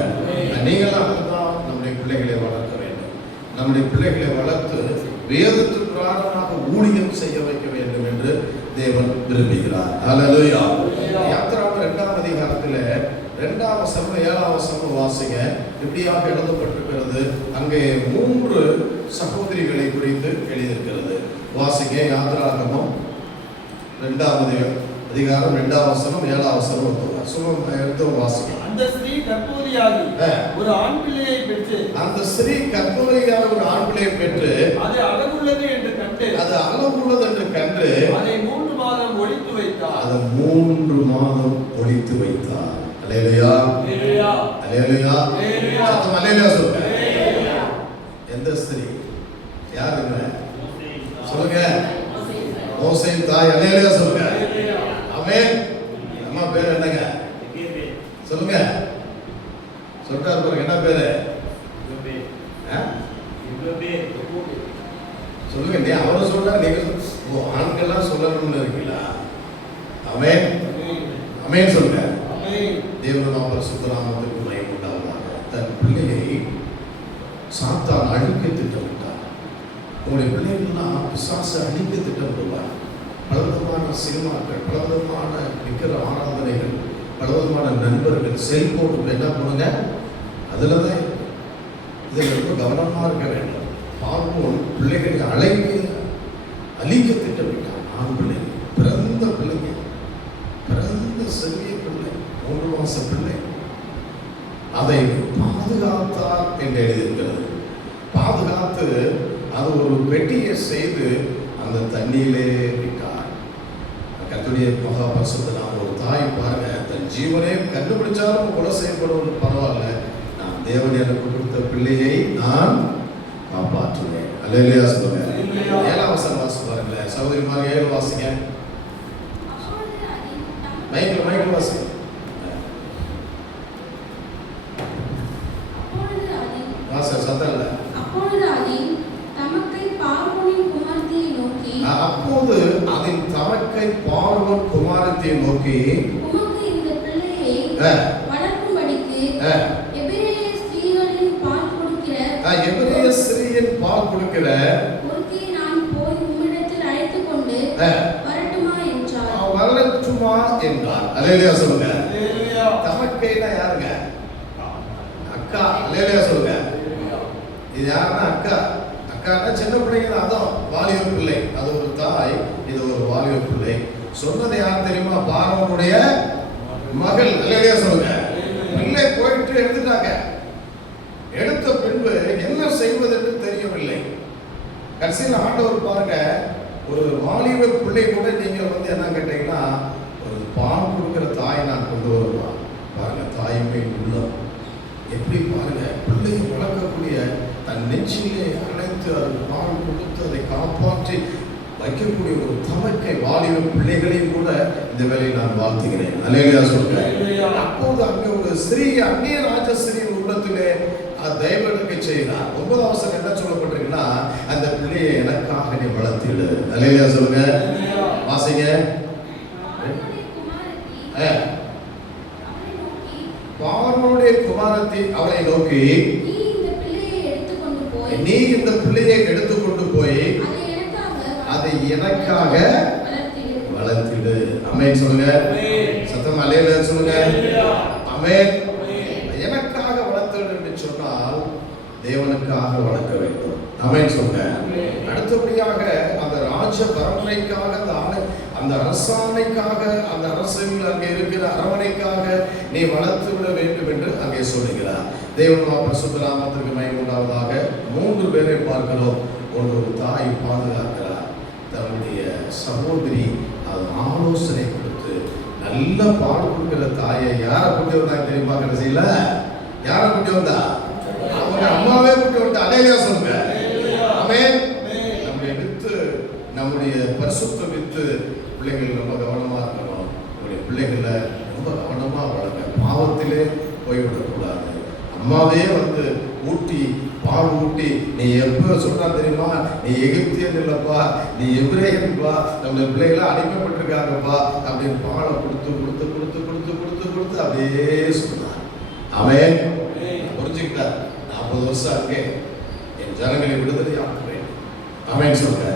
நீங்களாம் தான் நம்முடைய பிள்ளைகளை வளர்க்க வேண்டும். நம்முடைய பிள்ளைகளை வளர்த்து வேதத்துக்கு பிரகாரமாக ஊழியம் செய்ய வைக்க வேண்டும் என்று தேவன் விரும்புகிறார். அல்லேலூயா. யாத்திராகமம் 2ஆம் அதிகாரத்தில் 2ஆம் வசனம் 7ஆம் வசனம் வாசிங்க. இப்படியாக எழுதப்பட்டிருக்கிறது. அங்கே 3 சகோதரிகளை குறித்து எழுதியிருக்கிறது. வாசிங்க. யாத்திராகமம் 2ஆம் அதிகாரம் 2ஆம் வசனம் 7ஆம் வசனம் எடுத்து வாசிங்க. அந்த ஸ்திரீ கர்ப்பவதியாகி ஒரு ஆண் பிள்ளையை பெற்று அது அழகுள்ளது என்று கண்டு அதை 3 மாதம் ஒளித்து வைத்தார். அதை 3 மாதம் ஒளித்து வைத்தார். அல்லேலூயா. அல்லேலூயா. அல்லேலூயா. அல்லேலூயா. சத்தம் அல்லேலூயா சொல்லுங்க. எந்த ஸ்திரீ? யாருங்க? சொல்லுங்க. மோசேயின் தாய். அல்லேலூயா சொல்லுங்க. ஆமென். அம்மா பேர் என்னங்க? சொல்லுங்க. சொல்றாரு பாருங்க. என்ன பேரு? சொல்லுங்க. நீ அவரும் சொல்றாரு, நீங்க ஆண்கள்லாம் சொல்லணும்னு இருக்கீங்களா? ஆமென். ஆமென் சொல்லுங்க. தேவனுடைய பரிசுத்த நாமத்துக்கு மகிமை உண்டாவதாக. தன் பிள்ளையை சாத்தான் அழிக்க திட்டமிட்டார். உங்களுடைய பிள்ளைகள்லாம் பிசாசை அழிக்க திட்டமிடுவார். பலவிதமான சினிமாக்கள், பலவிதமான விக்கிர ஆராதனைகள், பலவிதமான நண்பர்கள், செல்போன் என்ன பண்ணுங்க, அதில் தான் இதில் ரொம்ப கவனமாக இருக்க வேண்டும். பார்ப்போம் பிள்ளைகளை அழிக்க திட்டமிட்டார். ஆண் பிள்ளைங்க, பிறந்த சிறிய பிள்ளை, 3 மாச பிள்ளை, அதை பாதுகாத்தார் என்று எழுதியிருக்கிறது. பாதுகாத்து அது ஒரு பெட்டியை செய்து அந்த தண்ணியிலே விட்டார். கர்த்தருடைய மகா பரிசுத்த நாமம். ஒரு தாய் பாருங்க, தன் ஜீவனே கண்டுபிடிச்சாலும் கொலை செய்யப்படுவது பரவாயில்ல, நான் தேவன் எனக்கு கொடுத்த பிள்ளையை நான் காப்பாற்றுவேன். அல்லேலூயா சொல்லுங்க. 7ஆம் வசனம் வாசி பாருங்களேன். சகோதரிமார் 7 வாசிங்க. மைக்கேல் வாசிங்க. சத்தம் இல்லை. அப்போது அதின் தமக்கை பார்வோனின் குமாரத்தை நோக்கி உமக்கு இந்த பிள்ளையை வளர்க்கும்படிக்கு எபிரேய ஸ்திரீகளின் பால் கொடுக்கிற ஒருத்தியை நான் போய் உம்மிடத்தில் அழைத்துக் கொண்டு வரட்டுமா என்றார். வரட்டுமா வா என்றார். அல்லேலூயா சொல்லுங்க. தமக்கைனா யாருங்க? அக்கா. அல்லேலூயா சொல்லுங்க. இது யாருன்னா அக்கா. அக்கான்னா சின்ன பிள்ளைங்க தான், அதான் வாலிப பிள்ளை. அது ஒரு தாய், இது ஒரு வாலிப பிள்ளை. சொன்னது யார் தெரியுமா? பார்வோனுடைய மகள். அல்லேலூயா சொல்லுங்க. பிள்ளை போயிட்டு எடுத்துட்டாங்க. எடுத்த பின்பு என்ன செய்வது என்று தெரியவில்லை. கடைசியில் ஆண்டவர் பாருங்க, ஒரு வாலிப பிள்ளை கூட நீங்க என்ன கேட்டீங்கன்னா, ஒரு பால் கொடுக்கிற தாயை நான் கொண்டு வருவான். பாருங்க, தாய்மை உள்ளம் எப்படி பாருங்க, பிள்ளையை வளர்க்கக்கூடிய தன் நெஞ்சிலே அழைத்து அது பால் கொடுத்து அதை காப்பாற்றி வைக்கக்கூடிய ஒரு தமக்கை வாலிப பிள்ளைகளையும் கூட இந்த வேலையை நான் வாழ்த்துகிறேன். அல்லேலூயா சொல்லுங்க. அப்போது அங்கே ஒரு ஸ்ரீ, அந்நிய ராஜஸ்ரீயின் உள்ளத்திலே தெய்வனுக்கு செய்தார். 9வது வசனம் என்ன சொல்லப்பட்டிருக்குன்னா, அந்த பிள்ளையை எனக்காக நீ வளர்த்திடு. அல்லேலூயா சொல்லுங்க. வாசிங்க. பார்வோனுடைய குமாரத்தி அவளை நோக்கி, நீ இந்த பிள்ளையை எடுத்துக்கொண்டு போய் அதை எனக்காக வளர்த்திடு. ஆமென் சொல்லுங்க. சத்தம் அல்லேலூயா சொல்லுங்க. ஆமென். எனக்காக வளர்த்திடு என்று சொன்னால் தேவனுக்காக வளர்க்க வேண்டும். ஆமென் சொல்லுங்க. அடுத்தபடியாக அந்த ராஜ பரம்பரைக்காக, அந்த அரசாணைக்காக, அந்த அரசில் அங்கே இருக்கிற அரவணைக்காக நீ வளர்த்து விட வேண்டும் என்று அங்கே சொல்லுகிறார். தேவனுடைய பரிசுத்த நாமத்திற்கு மகிமை உண்டாவதாக. 3 பேரை பார்க்கிறோம். ஒரு தாய் பாதுகாக்கிறார். தன்னுடைய சகோதரி அது ஆலோசனை கொடுத்து நல்ல பால் கொடுக்கிற தாயை யாரை கூட்டி வந்தாங்க தெரியுமா? கடைசியில யாரை கூட்டி வந்தா? அவங்க அம்மாவே கூட்டி வந்தா. அல்லேலூயா சொல்லுங்க. ஆமென். நம்முடைய வித்து, நம்முடைய பரிசுத்த வித்து பிள்ளைகள் ரொம்ப கவனமா இருக்கணும். நம்முடைய பிள்ளைகளை ரொம்ப கவனமா வளர்க்க, பாவத்திலே போய்விடக்கூடாது. அம்மாவே ஊட்டி பால் ஊட்டி, நீ எப்ப சொல்றா தெரியுமா? நீ எகிப்தியன் இல்லப்பா, நீ எபிரேயன்பா, நம்ம பிள்ளைகளை அடிமைப்பட்டிருக்காங்கப்பா அப்படின்னு பாலை கொடுத்து கொடுத்து கொடுத்து கொடுத்து கொடுத்து கொடுத்து அப்படியே சொன்னார். ஆமென். புரிஞ்சுக்கிட்டார். 40 வருஷம் அங்கே என் ஜனங்களை விடுதலை ஆக்குவேன். ஆமென் சொல்லுங்க.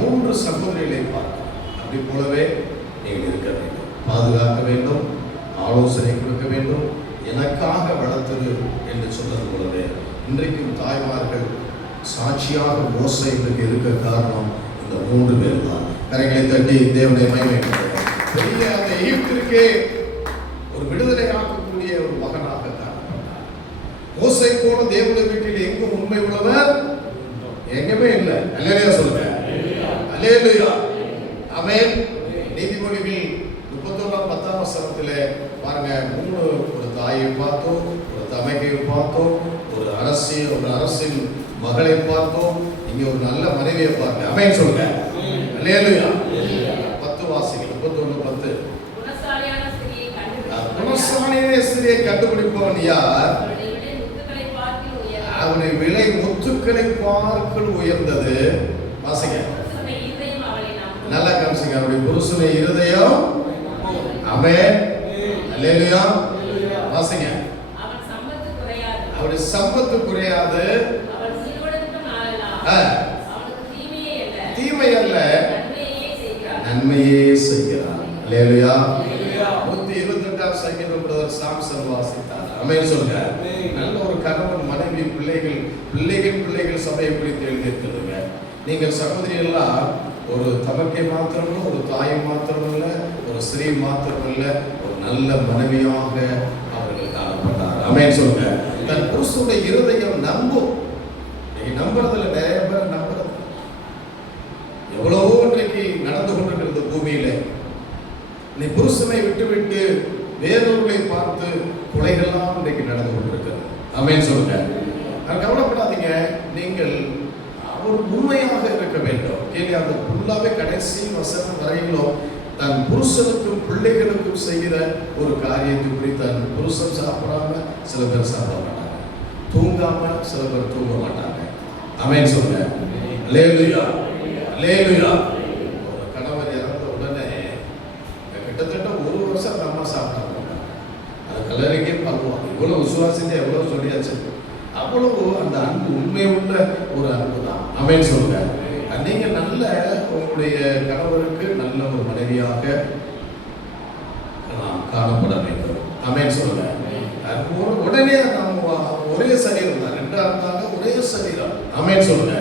3 சகோதரிகளை பார்க்க, அப்படி போலவே நீங்கள் இருக்க வேண்டும், பாதுகாக்க வேண்டும், ஆலோசனை கொடுக்க வேண்டும், எனக்காக வளர்த்தது என்று சொன்னது போலவே இன்றைக்கும் தாய்மார்கள் சாட்சியாக மோசை இன்றைக்கு இருக்க காரணம் இந்த 3 பேர் தான். கரைகளை தட்டி தேவனை மகிமைப்படுத்துகிறார். பெரிய அந்த எகிப்திற்கே ஒரு விடுதலை ஆக்கக்கூடிய ஒரு மகனாக காணப்பட்டார். மோசை போல தேவனுடைய வீட்டில் எங்கும் உண்மை உள்ளவர் எங்கேயுமே இல்லை. அல்லேலூயா சொல்லுங்க. அல்லேலூயா. ஆமென். நீதிமொழிகள் 31:10 வசனத்திலே பாருங்க, 3 ஒரு தாயை பார்த்தோம், ஒரு தமையை பார்த்தோம், ஒரு அரசின் மகளை பார்த்தோம், இங்க ஒரு நல்ல மனைவியை பார்த்தேன். ஆமென் சொல்லுங்க. அல்லேலூயா. 10 வாசிகள் 31:10. குணசாலியான ஸ்திரியை கண்டுபிடிப்பவன் யார்? அவனுடைய விலை முத்துக்களை பார்க்கல் உயர்ந்தது. வாசிங்க. நல்லா காமிச்சுங்க. அவருடைய புருஷனுடைய இருதயம். ஆமென். அல்லேலூயா. வாசிங்க. அவருடைய சம்பத்து குறையாது, தீமை அல்ல, நன்மையே செய்கிறார். அல்லேலூயா. 128 சங்கீதம் பிரதர் சாம்சன் வாசித்தார். ஆமென் சொல்லுங்க. நல்ல ஒரு கணவன், மனைவி, பிள்ளைகள் சபையை குறித்து எழுதியிருக்கிறதுங்க. நீங்கள் சகோதரி எல்லாம் ஒரு தமக்கை மாத்திரமல்ல, ஒரு தாய் மாத்திரமல்ல, ஒரு ஸ்திரீ மாத்திரமல்ல, ஒரு நல்ல மனைவியாக அவர்கள் காணப்பட்டார். ஆமென் சொல்லுங்க. தன் புருஷனுடைய இருதயம் நம்பும். நம்புறதுல நிறைய பேர் நம்புறது. எவ்வளவோ இன்றைக்கு நடந்து கொண்டிருக்கிறது பூமியில. நீ புருஷனை விட்டு வேறொருவரை பார்த்து கொலைகள்லாம் இன்றைக்கு நடந்து கொண்டிருக்கிறது. ஆமென் சொல்லுங்க. கவலைப்படாதீங்க. நீங்கள் அவர் உண்மையாக இருக்க வேண்டும். கேள்வி அந்த ஃபுல்லாவே கடைசி வசனம் வரையிலும் தன் புருஷனுக்கும் பிள்ளைகளுக்கும் செய்கிற ஒரு காரியத்தை குறித்து, தன் புருஷன் சாப்பிடாம சில பேர் சாப்பிட மாட்டாங்க, தூங்காம சில பேர் தூங்க மாட்டாங்க. ஆமென் சொல்லுங்க. அல்லேலூயா. அல்லேலூயா. ஒரு கணவர் இறந்த உடனே கிட்டத்தட்ட 1 வருஷம் அந்த அம்மா சாப்பிட்டாங்க. அது கல்லறைக்கே பார்க்குவாங்க. இவ்வளவு விசுவாசிங்க, எவ்வளவு சொல்லியாச்சு. அவ்வளவு அந்த அன்பு உண்மை உள்ள ஒரு அன்பு தான். ஆமென் சொல்லுங்க. நீங்க நல்ல உங்களுடைய கணவருக்கு நல்ல ஒரு மனைவியாக காணப்பட வேண்டும். ஆமென் சொல்லுங்க. உடனே நம்ம ஒரே சரீரம் தான், ரெண்டா இருந்தாங்க ஒரே சரீரம். ஆமென் சொல்லுங்க.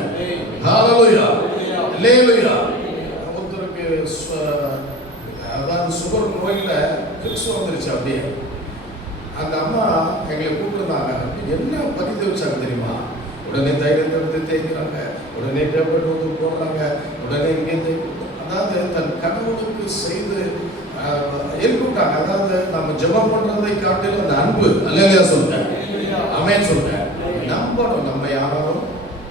ஹalleluya, ஹalleluya. ஒருத்தருக்கு அதாவது சுகர் நோயில பிக்ஸ் வந்துருச்சு. அப்படியே அந்த அம்மா எங்களை கூப்பிட்டுருந்தாங்க. என்ன பரிதவிச்சாங்க தெரியுமா? உடனே தைரியத்தை எடுத்து தேய்க்கிறாங்க, உடனே டேப்லெட் வந்து போடுறாங்க, உடனே இங்கே அதாவது தன் கணவனுக்கு செய்து எழுப்பிட்டாங்க. அதாவது நம்ம ஜெபம் பண்றதை காட்டிலும் அந்த அன்பு. அல்லேலூயா சொல்லுங்க. ஆமென் சொல்லுங்க. நம்பணும், நம்ம யாரும்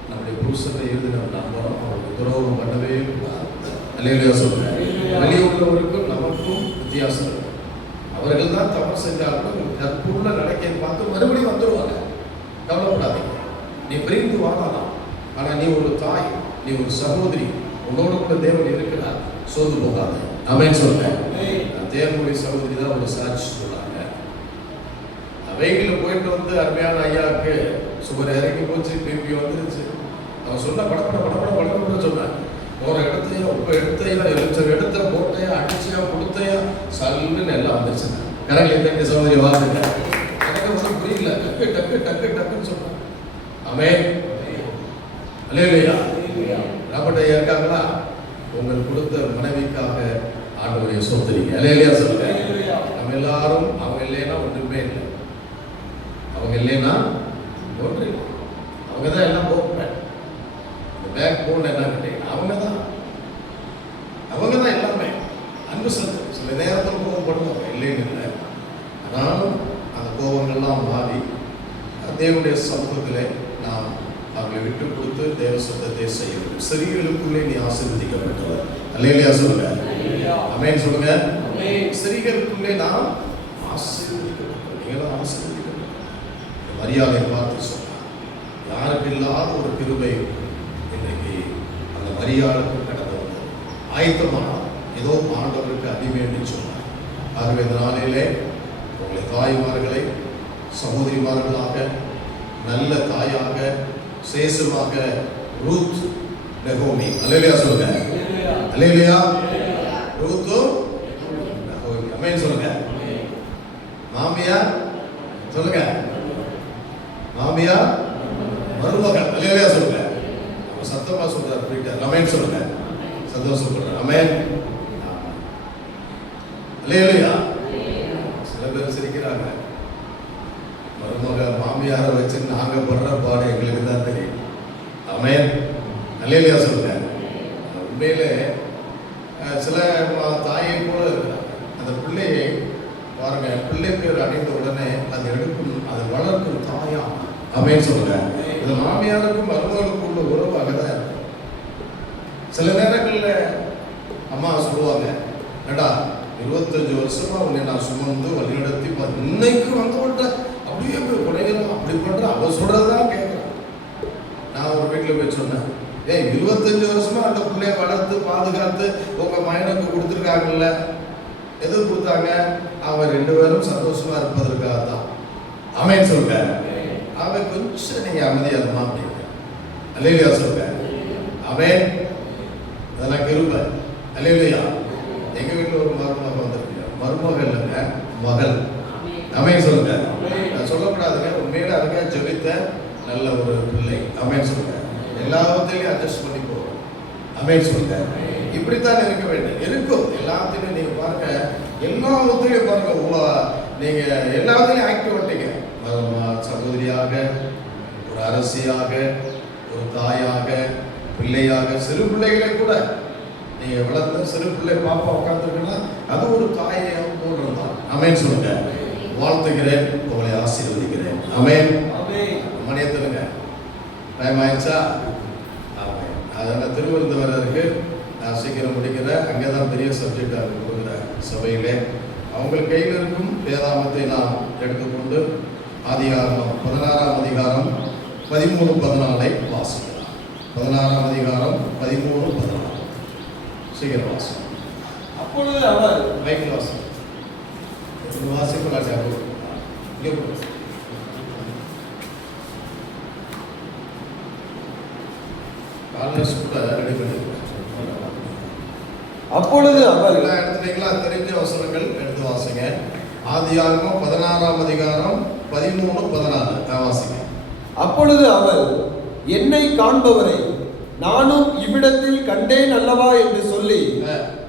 நம்முடைய புருஷனை எழுதின நம்பணும், அவருக்கு துரோகம் பண்ணவே கூடாது. அல்லேலூயா சொல்லுங்க. வெளியே உள்ளவருக்கும் நமக்கும் வித்தியாசம் இருக்கு. அவர்கள் தான் தவறு செஞ்சாலும் கற்புள்ள நடக்கையை பார்த்து மறுபடியும் வந்துடுவாங்க. கவலைப்படாதீங்க. நீ பிரிந்து வாழலாம், ஆனா நீ ஒரு தாய், நீ ஒரு சகோதரி, உன்னோட கூட தேவன் இருக்கிறார். சோர்ந்து போகாது. ஆமென் சொல்லுங்க. தேவனுடைய சகோதரி தான் ஒரு சாட்சி சொல்றாங்க. வெயிலில் போயிட்டு வந்து அருமையான ஐயாவுக்கு சுகர் இறங்கி போச்சு, பிபி வந்துருச்சு. அவன் சொன்ன படப்பட சொன்னாங்க. போகிற இடத்தையா உப்ப எடுத்தையா எலுச்சர் எடுத்த போட்டையா அடிச்சியா கொடுத்தையா சல்லுன்னு எல்லாம் வந்துருச்சு. கரெக்ட் இந்த சகோதரி வாழ்ந்துங்க. எனக்கு ஒன்றும் புரியல. டக்கு டக்கு டக்கு டக்குன்னு சொன்னாங்க. ஆமென் அல்லேலூயா. ராபர்ட் ஐயா இருக்காங்களா? உங்கள் கொடுத்த மனைவிக்காக ஆண்டவரை சோதரிங்க. அல்லேலூயா சொல்லுங்க. நம்ம எல்லாரும் அவங்க இல்லைன்னா ஒன்றுமே இல்லை. அவங்க இல்லைன்னா ஒன்று இல்லை. அவங்க தான் எல்லாம் போக்குறேன். இந்த பேக் போன் என்ன கேட்டீங்கன்னா அவங்க தான் எல்லாமே. அன்பு சத்து சில நேரத்தில் கோபம் பண்ணுவாங்க, இல்லைன்னு இல்லை. ஆனாலும் அந்த கோபங்கள்லாம் மாறி தேவனுடைய சமூகத்திலே நாம் அவங்களை விட்டு கொடுத்து தேவ சத்தத்தை செய்யணும். ஸ்திரீகளுக்குள்ளே நீ ஆசீர்வதிக்கப்பட்டவர். அல்லேலூயா சொல்லுங்க. ஆமென் சொல்லுங்க. ஸ்திரீகளுக்குள்ளே நாம் ஆசீர்வதிக்கப்பட்டவர். நீங்களும் ஆசீர்வதிக்கப்பட்டவர். மரியாதை பார்த்து சொன்னார். யாருக்கு இல்லாத ஒரு கிருபை இன்றைக்கு அந்த மரியாதைக்கு கடந்து வந்தது. ஆயத்தமானால் ஏதோ ஆண்டவருக்கு அடிமை என்று சொன்னார். ஆகவே இந்த நாளிலே உங்களை தாய்மார்களை சகோதரிமார்களாக, நல்ல தாயாக, சேஷமாக ரூத் நகோமி. அல்லேலூயா சொல்லுங்க. அல்லேலூயா. ரூத்தும் நகோமி. ஆமென் சொல்லுங்க. மாமியார் சொல்லுங்க. மாமியார் மருமகள். அல்லேலூயா சொல்லுங்க. அவர் சத்தமா சொல்றார். போயிட்டார். ஆமென் சொல்லுங்க. சந்தோஷப்படுறார். ஆமென். அல்லேலூயா. சில பேர் சிரிக்கிறாங்க. மருமக மாமியாரை வச்சு நாங்க படுற பாடு எங்களுக்கு தான் தெரியும். ஆமென் அல்லேலூயா சொல்லுங்க. உண்மையிலே சில தாயை போல அந்த பிள்ளையை பாருங்க, பிள்ளை பேர் அடைந்த உடனே அது எடுக்கும், அதை வளர்க்கும் தாயா. ஆமென் சொல்லுங்க. இது மாமியாருக்கும் மருமகளுக்கும் உள்ள உறவு அங்கதான் இருக்கும். சில நேரங்களில் அம்மா சொல்லுவாங்க, ஏடா 25 வருஷமா உன்னை நான் சுமந்து வழிநடத்தி இன்னைக்கு வந்தவன்ட்ட அப்படியே போய் குறையலாம் அப்படி பண்ற அவ சொல்றதுதான் கேட்கறான். நான் ஒரு வீட்டில் போய் சொன்னேன், 25 வருஷமா அந்த பிள்ளைய வளர்த்து பாதுகாத்து உங்க மகனுக்கு கொடுத்துருக்காங்கல்ல. எது கொடுத்தாங்க? அவன் 2 பேரும் சந்தோஷமா இருப்பதற்காக தான். ஆமென் சொல்லுங்க. அவன் கொஞ்சம் நீங்க அமைதியா இருமா அப்படிங்க. அல்லேலூயா சொல்லுங்க. ஆமென். அதெல்லாம் கிருபை. அல்லேலூயா. எங்க வீட்டில் ஒரு மருமகள் வந்திருக்கு. மருமகள் இல்லைங்க, மகள். ஆமென் சொல்லுங்க. நான் சொல்லக்கூடாதுங்க, உண்மையில அதுக்காக ஜெபித்த நல்ல ஒரு பிள்ளை. ஆமென் சொல்லுங்க. எல்லாத்தையும் அட்ஜஸ்ட் பண்ணி போகும். ஆமென் சொல்லுங்க. இப்படித்தான் இருக்க வேண்டும். இருக்கும் எல்லாத்தையும் நீங்க பாருங்க, எல்லாத்தையும் பாருங்க, நீங்க எல்லாத்தையும் ஆக்டிவ் பண்ணிட்டீங்க. சகோதரியாக, ஒரு அரசியாக, ஒரு தாயாக, பிள்ளையாக, சிறு பிள்ளைகளை கூட நீங்க வளர்ந்த சிறு பிள்ளை பாப்பா உட்காந்துருக்குன்னா அது ஒரு தாயாக போடுறதுதான். ஆமென் சொல்லுங்க. வாழ்த்துகிறேன், உங்களை ஆசீர்வதிக்கிறேன். ஆமென். மணியத்திலுங்க டைம் ஆயிடுச்சா? ஆமென். அதனால திருவிருந்தவருக்கு நான் சீக்கிரம் முடிக்கிறேன். அங்கே தான் பெரிய சப்ஜெக்ட் அவங்க கொடுக்குற சபையிலே அவங்க கையில் இருக்கும் வேதாமத்தை நாம் எடுத்துக்கொண்டு ஆதிகாரம் 16ஆம் அதிகாரம் 13-14 வாசிக்கலாம். 16ஆம் அதிகாரம் 13-14 சீக்கிரம் வாசி. அப்பொழுது அவர் மைக்கில் வாசி. வாசிப்பு காலேஜ் கூட ரெடி பண்ணிருக்கோம். அப்பொழுது அவர் எடுத்துட்டீங்களா? தெரிஞ்ச வசனங்கள் எடுத்து வாசிங்க. ஆதியாகமம் 16ஆம் அதிகாரம் 13-14 வாசிங்க. அப்பொழுது அவர், என்னை காண்பவரை நானும் இவ்விடத்தில் கண்டேன் அல்லவா என்று சொல்லி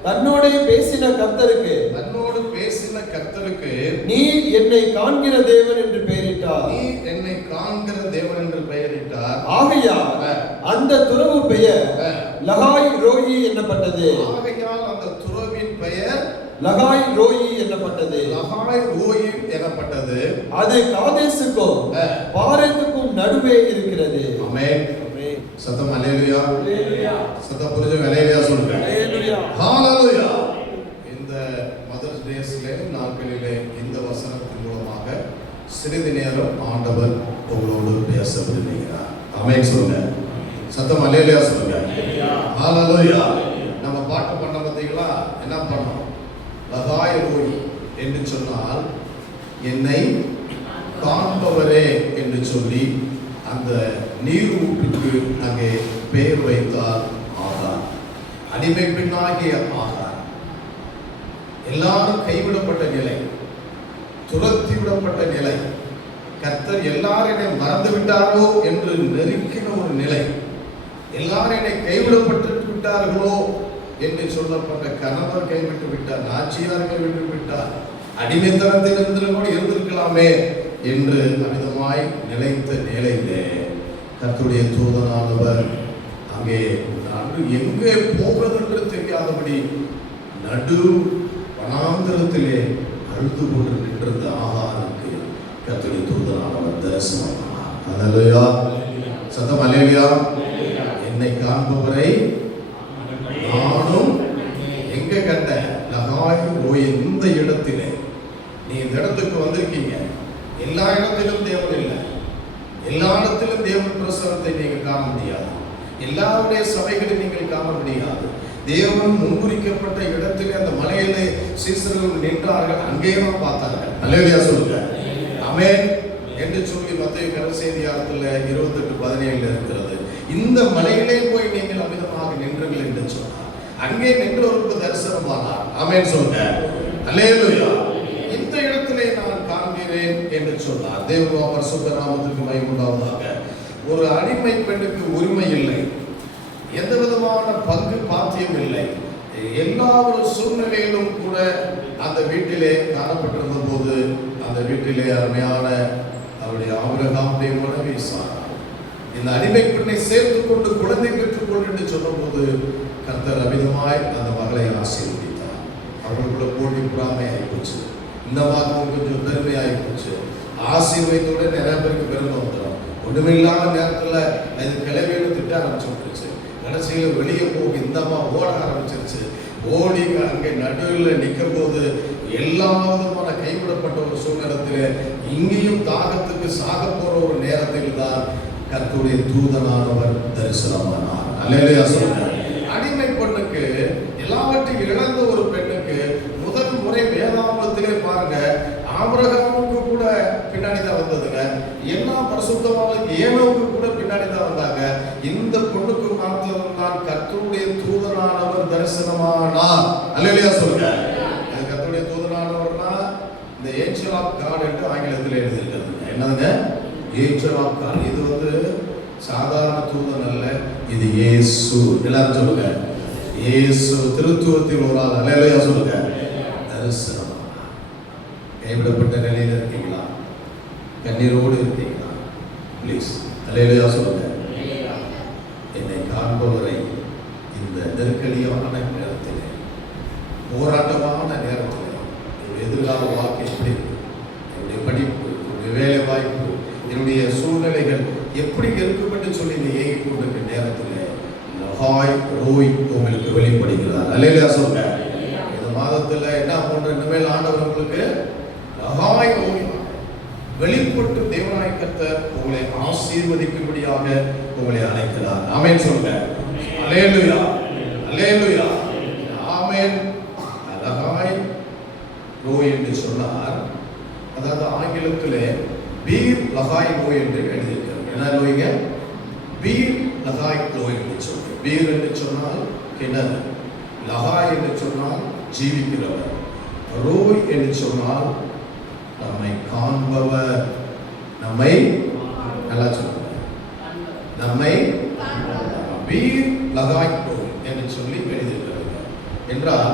தன்னோடே பேசின கர்த்தருக்கு, தன்னோடு பேசின கர்த்தருக்கு, நீர் என்னை காண்கிற தேவன் என்று பெயரிட்டார். நீ என்னை காண்கிற தேவன் என்று பெயரிட்டார். ஆகையால் அந்த துறவு பெயர் லகாய் ரோயி என்னப்பட்டது. ஆகையால் அந்த துறவின் பெயர் லகாய் ரோயி என்னப்பட்டது. லகாய் ரோயி எனப்பட்டது. அது காதேசுக்கும் பாரேத்துக்கும் நடுவே இருக்கிறது. ஆமென். சத்தம் அல்லேலூயா. சத்தம் புரிஞ்சு அல்லேலூயா சொல்லுங்க. ஹalleluya. இந்த மதர்ஸ் டேஸ்ல நாட்களிலே இந்த வசனத்தின் மூலமாக சிறிது நேரம் ஆண்டவர் உங்களோடு பேச விரும்புகிறார். ஆமென் சொல்லுங்க. சத்தம் அல்லேலூயா சொல்லுங்க. ஹalleluya. நம்ம பாட்டு பண்ண பார்த்தீங்களா? என்ன பண்ணோம்? லகாய் ரோய் என்று சொன்னால் என்னை காண்பவரே என்று சொல்லி அந்த நீர் ஊற்றுக்கு அங்கே பெயர் வைத்தார் ஆகார். அடிமை பெண்ணாகிய ஆகார். எல்லாரும் கைவிடப்பட்ட நிலை, துரத்தி விடப்பட்ட நிலை, கர்த்தர் எல்லாரையும் மறந்து விட்டாரோ என்று நெருக்கின ஒரு நிலை, எல்லாரும் என்னை கைவிடப்பட்டு விட்டார்களோ என்று சொல்லப்பட்ட கணவர் கைவிட்டு விட்டார், நாச்சியார் கைவிட்டு விட்டார், அடிமைத்தனத்தில் இருந்திருக்கலாமே என்று அமிதமாய் நிலைத்த நிலையிலே கர்த்தருடைய தூதனானவர் அங்கே எங்கே போவதென்று தெரியாதபடி நடு வனாந்திரத்திலே அழுது கொண்டு நின்றிருந்த ஆகாருக்கு கர்த்தருடைய தூதனானவர் தரிசனமானார். அல்லேலூயா. சத்தம் அல்லேலூயா. என்னை காண்பவரை நானும் எங்க கண்ட லகாய் ரோய் இந்த இடத்திலே. நீ இந்த இடத்துக்கு வந்திருக்கீங்க. எல்லா இடத்திலும் தேவன் இல்லை, எல்லா இடத்திலும் தேவன் பிரசனத்தை நீங்கள் காண முடியாது, எல்லாருடைய சபைகளை நீங்கள் காண முடியாது. தேவன் முன்குறிக்கப்பட்ட இடத்திலே அந்த மலையிலே சீசர்கள் நின்றார்கள், அங்கே தான் பார்த்தார்கள். அல்லேலூயா சொல்லுங்க. ஆமென் என்று சொல்லி மத்தேயு நற்செய்தியாகத்தில் 28:17 இருக்கிறது. இந்த மலையிலே போய் நீங்கள் அமிதமாக நின்றீர்கள் என்று சொன்னார். அங்கே நின்றவருக்கு தரிசனமானார். ஆமென் சொல்லுங்க. அல்லேலூயா. இந்த இடத்திலே நான் காண்கிறேன் என்று சொன்னார். தேவ பரிசுத்த நாமத்துக்கு மகிமை உண்டாவதாக. ஒரு அடிமை பெண்ணுக்கு உரிமை இல்லை, எந்த விதமான பங்கு பாத்தியம் இல்லை. எல்லா ஒரு சூழ்நிலையிலும் கூட அந்த வீட்டிலே காணப்பட்டிருந்த போது அந்த வீட்டிலே அருமையான அவருடைய ஆபிரகாமுடைய மனைவி சாரா இந்த அடிமை பெண்ணை சேர்த்து கொண்டு குழந்தை பெற்றுக்கொண்டு என்று சொன்னபோது கர்த்தர் அமிதமாய் அந்த மகளை ஆசீர்வதித்தார். அவர்களுக்குள்ள போட்டி பொறாமை ஆகிப்போச்சு, இந்த வாக்கம் கொஞ்சம் பெருமை ஆகிப்போச்சு. ஆசீர்வதித்தோட நிறைய பேருக்கு பெருமை வந்துடும். ஒன்றுமில்லாத நேரத்தில் அது கிளவியில திட்ட ஆரம்பிச்சுருச்சு. கடைசியில் வெளியே போக இந்த அம்மா ஓட ஆரம்பிச்சிருச்சு. ஓடி அங்கே நடுவில் நிற்கும் போது எல்லா விதமான கைவிடப்பட்ட ஒரு சூழ்நிலத்தில் இங்கேயும் தாகத்துக்கு சாக போற ஒரு நேரத்தில் தான் கர்த்தருடைய தூதனானவர் தரிசனமானார். அல்லேலூயா சொல்லுங்க. அடிமை பெண்ணுக்கு எல்லாவற்றையும் இழந்த ஒரு பெண்ணுக்கு முதல் முறை வேதாகமத்திலே பாருங்க, ஆபிரகாமுக்கு கூட பின்னாடி தான் வந்ததுங்க, எல்லா பரிசுத்தமான ஏனோவுக்கு கூட பின்னாடி தான் வந்தாங்க. இந்த பொண்ணுக்கு மாத்திரம் தான் கர்த்தருடைய தூதனானவர் தரிசனமானார். அல்லேலூயா சொல்லுங்க. கர்த்தருடைய தூதனானவர்னா இந்த ஏஞ்சல் ஆஃப் காட் என்று ஆங்கிலத்தில் எழுதியிருக்கிறது. என்னதுங்க? Angel of God. இது வந்து சாதாரண தூதன் அல்ல, இது இயேசு. எல்லாரும் சொல்லுங்க, இயேசு திருத்துவத்தில் ஒரு ஆள். அல்லேலூயா சொல்லுங்க. தரிசனம். கைவிடப்பட்ட நிலையில் இருக்கீங்களா? கண்ணீரோடு இருக்கீங்களா? ப்ளீஸ் அல்லேலூயா சொல்லுங்க. என்னை காண்பவரை இந்த நெருக்கடியான நேரத்தில், போராட்டமான நேரத்தில், எதிர்கால வாழ்க்கை எப்படி இருக்கு, என்னுடைய படிப்பு, என்னுடைய வேலை வாய்ப்பு, என்னுடைய சூழ்நிலைகள் எப்படி இருக்கும் என்று சொல்லி நீ ஏங்கி கொண்டிருக்கிற நேரத்தில் லகாய் ரோய் உங்களுக்கு வெளிப்படுகிறார். அல்லேலூயா சொல்லுங்க. இந்த மாதத்தில் என்ன போன்ற இனிமேல் ஆண்டவர் உங்களுக்கு லகாய் ரோய் வெளிப்பட்டு தேவனாய் கர்த்தர் உங்களை ஆசீர்வதிக்கும்படியாக உங்களை அழைக்கிறார். ஆமென் சொல்லுங்க. அல்லேலூயா. அல்லேலூயா. ஆமென். லகாய் ரோய் என்று சொன்னார். அதாவது ஆங்கிலத்திலே பீர் லகாய் நோய் என்று எழுதியிருக்கிறது. என்ன நோய்ங்க? பீர் லகாய் நோய் என்று சொல்லுங்க. பீர் என்று சொன்னால் கிணறு, லகாய் என்று சொன்னால் ஜீவிக்கிறவர், ரோய் என்று சொன்னால் நம்மை காண்பவர். நம்மை நல்லா சொல்லுங்க, நம்மை வீர் லகாய்ப்போ என்று சொல்லி எழுதியிருக்கிறது என்றால்,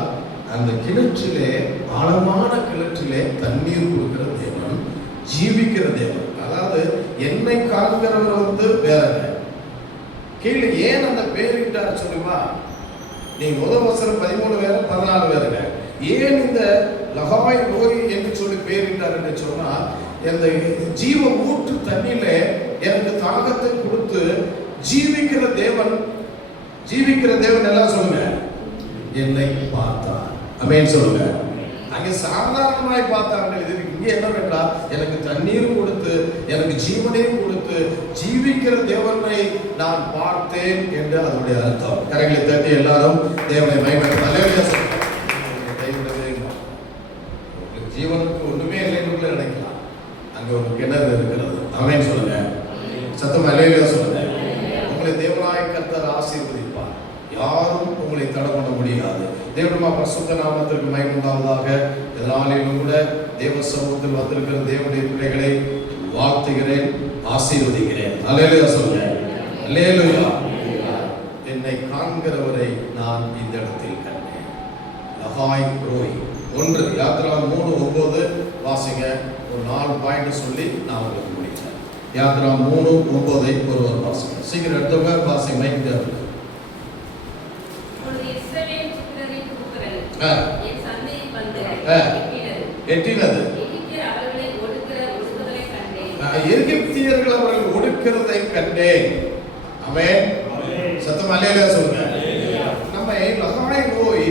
அந்த கிணற்றிலே, ஆழமான கிணற்றிலே தண்ணீர் கொடுக்கிற தேவன், ஜீவிக்கிற தேவன். அதாவது என்னை காண்கிறவர் வேற. கீழே ஏன் அந்த பேரிட்டார் சொல்லுமா? நீ முதல் வசனம் 13 வேற 14 வேறுங்க. ஏன் இந்த லகாய் நோய் என்று சொல்லி பேரிட்டார் என்று சொன்னா, இந்த ஜீவ ஊற்று தண்ணியில எனக்கு தாகத்தை கொடுத்து ஜீவிக்கிற தேவன் எல்லாம் சொல்லுங்க, என்னை பார்த்தார். ஆமென் சொல்லுங்க. அங்கே சாதாரணமாய் பார்த்தாங்க. இங்கே என்னவென்றா, எனக்கு தண்ணீரும் கொடுத்து எனக்கு ஜீவனையும் கொடுத்து ஜீவிக்கிற தேவனை நான் பார்த்தேன் என்று அதனுடைய அர்த்தம். கரங்களை தட்டி எல்லாரும் தேவனை பயன்படுத்த ஜீவனுக்கு ஒண்ணுமே இல்லைன்னு நினைக்கலாம். அங்க ஒரு கிணறு இருக்கிறது. ஆமென் சொல்லுங்க. சத்தம் அல்லேலூயா சொல்லுங்க. உங்களை தேவனாய் கர்த்தர் ஆசீர்வதிப்பார். யாரும் உங்களை தடை பண்ண முடியாது. தேவனுடைய பரிசுத்த நாமத்திற்கு மகிமை உண்டாவதாக. இதனாலும் கூட தேவ சமூகத்தில் வந்திருக்கிற தேவனுடைய பிள்ளைகளை வாழ்த்துகிறேன், ஆசீர்வதிக்கிறேன். அல்லேலூயா சொல்லுங்க. அல்லேலூயா. என்னை காண்கிறவரை நான் இந்த இடத்தில் கண்டேன். லகாய் ரோய் 1 யாத்ரா 3:9 வாசிங்க. ஒரு 4 பாயிண்ட் சொல்லி நான் உங்களுக்கு முடிச்சேன். யாத்ரா 3:9 ஒருவர் வாசிங்க. சீக்கிரம் எடுத்தவங்க வாசிங்க. மைக் தேவை. எட்டினது எகிப்தியர்கள் அவர்கள் ஒடுக்கிறதை கண்டேன். ஆமென். சத்தம் அல்லேலூயா சொல்லுங்க. நம்ம லகாய் நோய்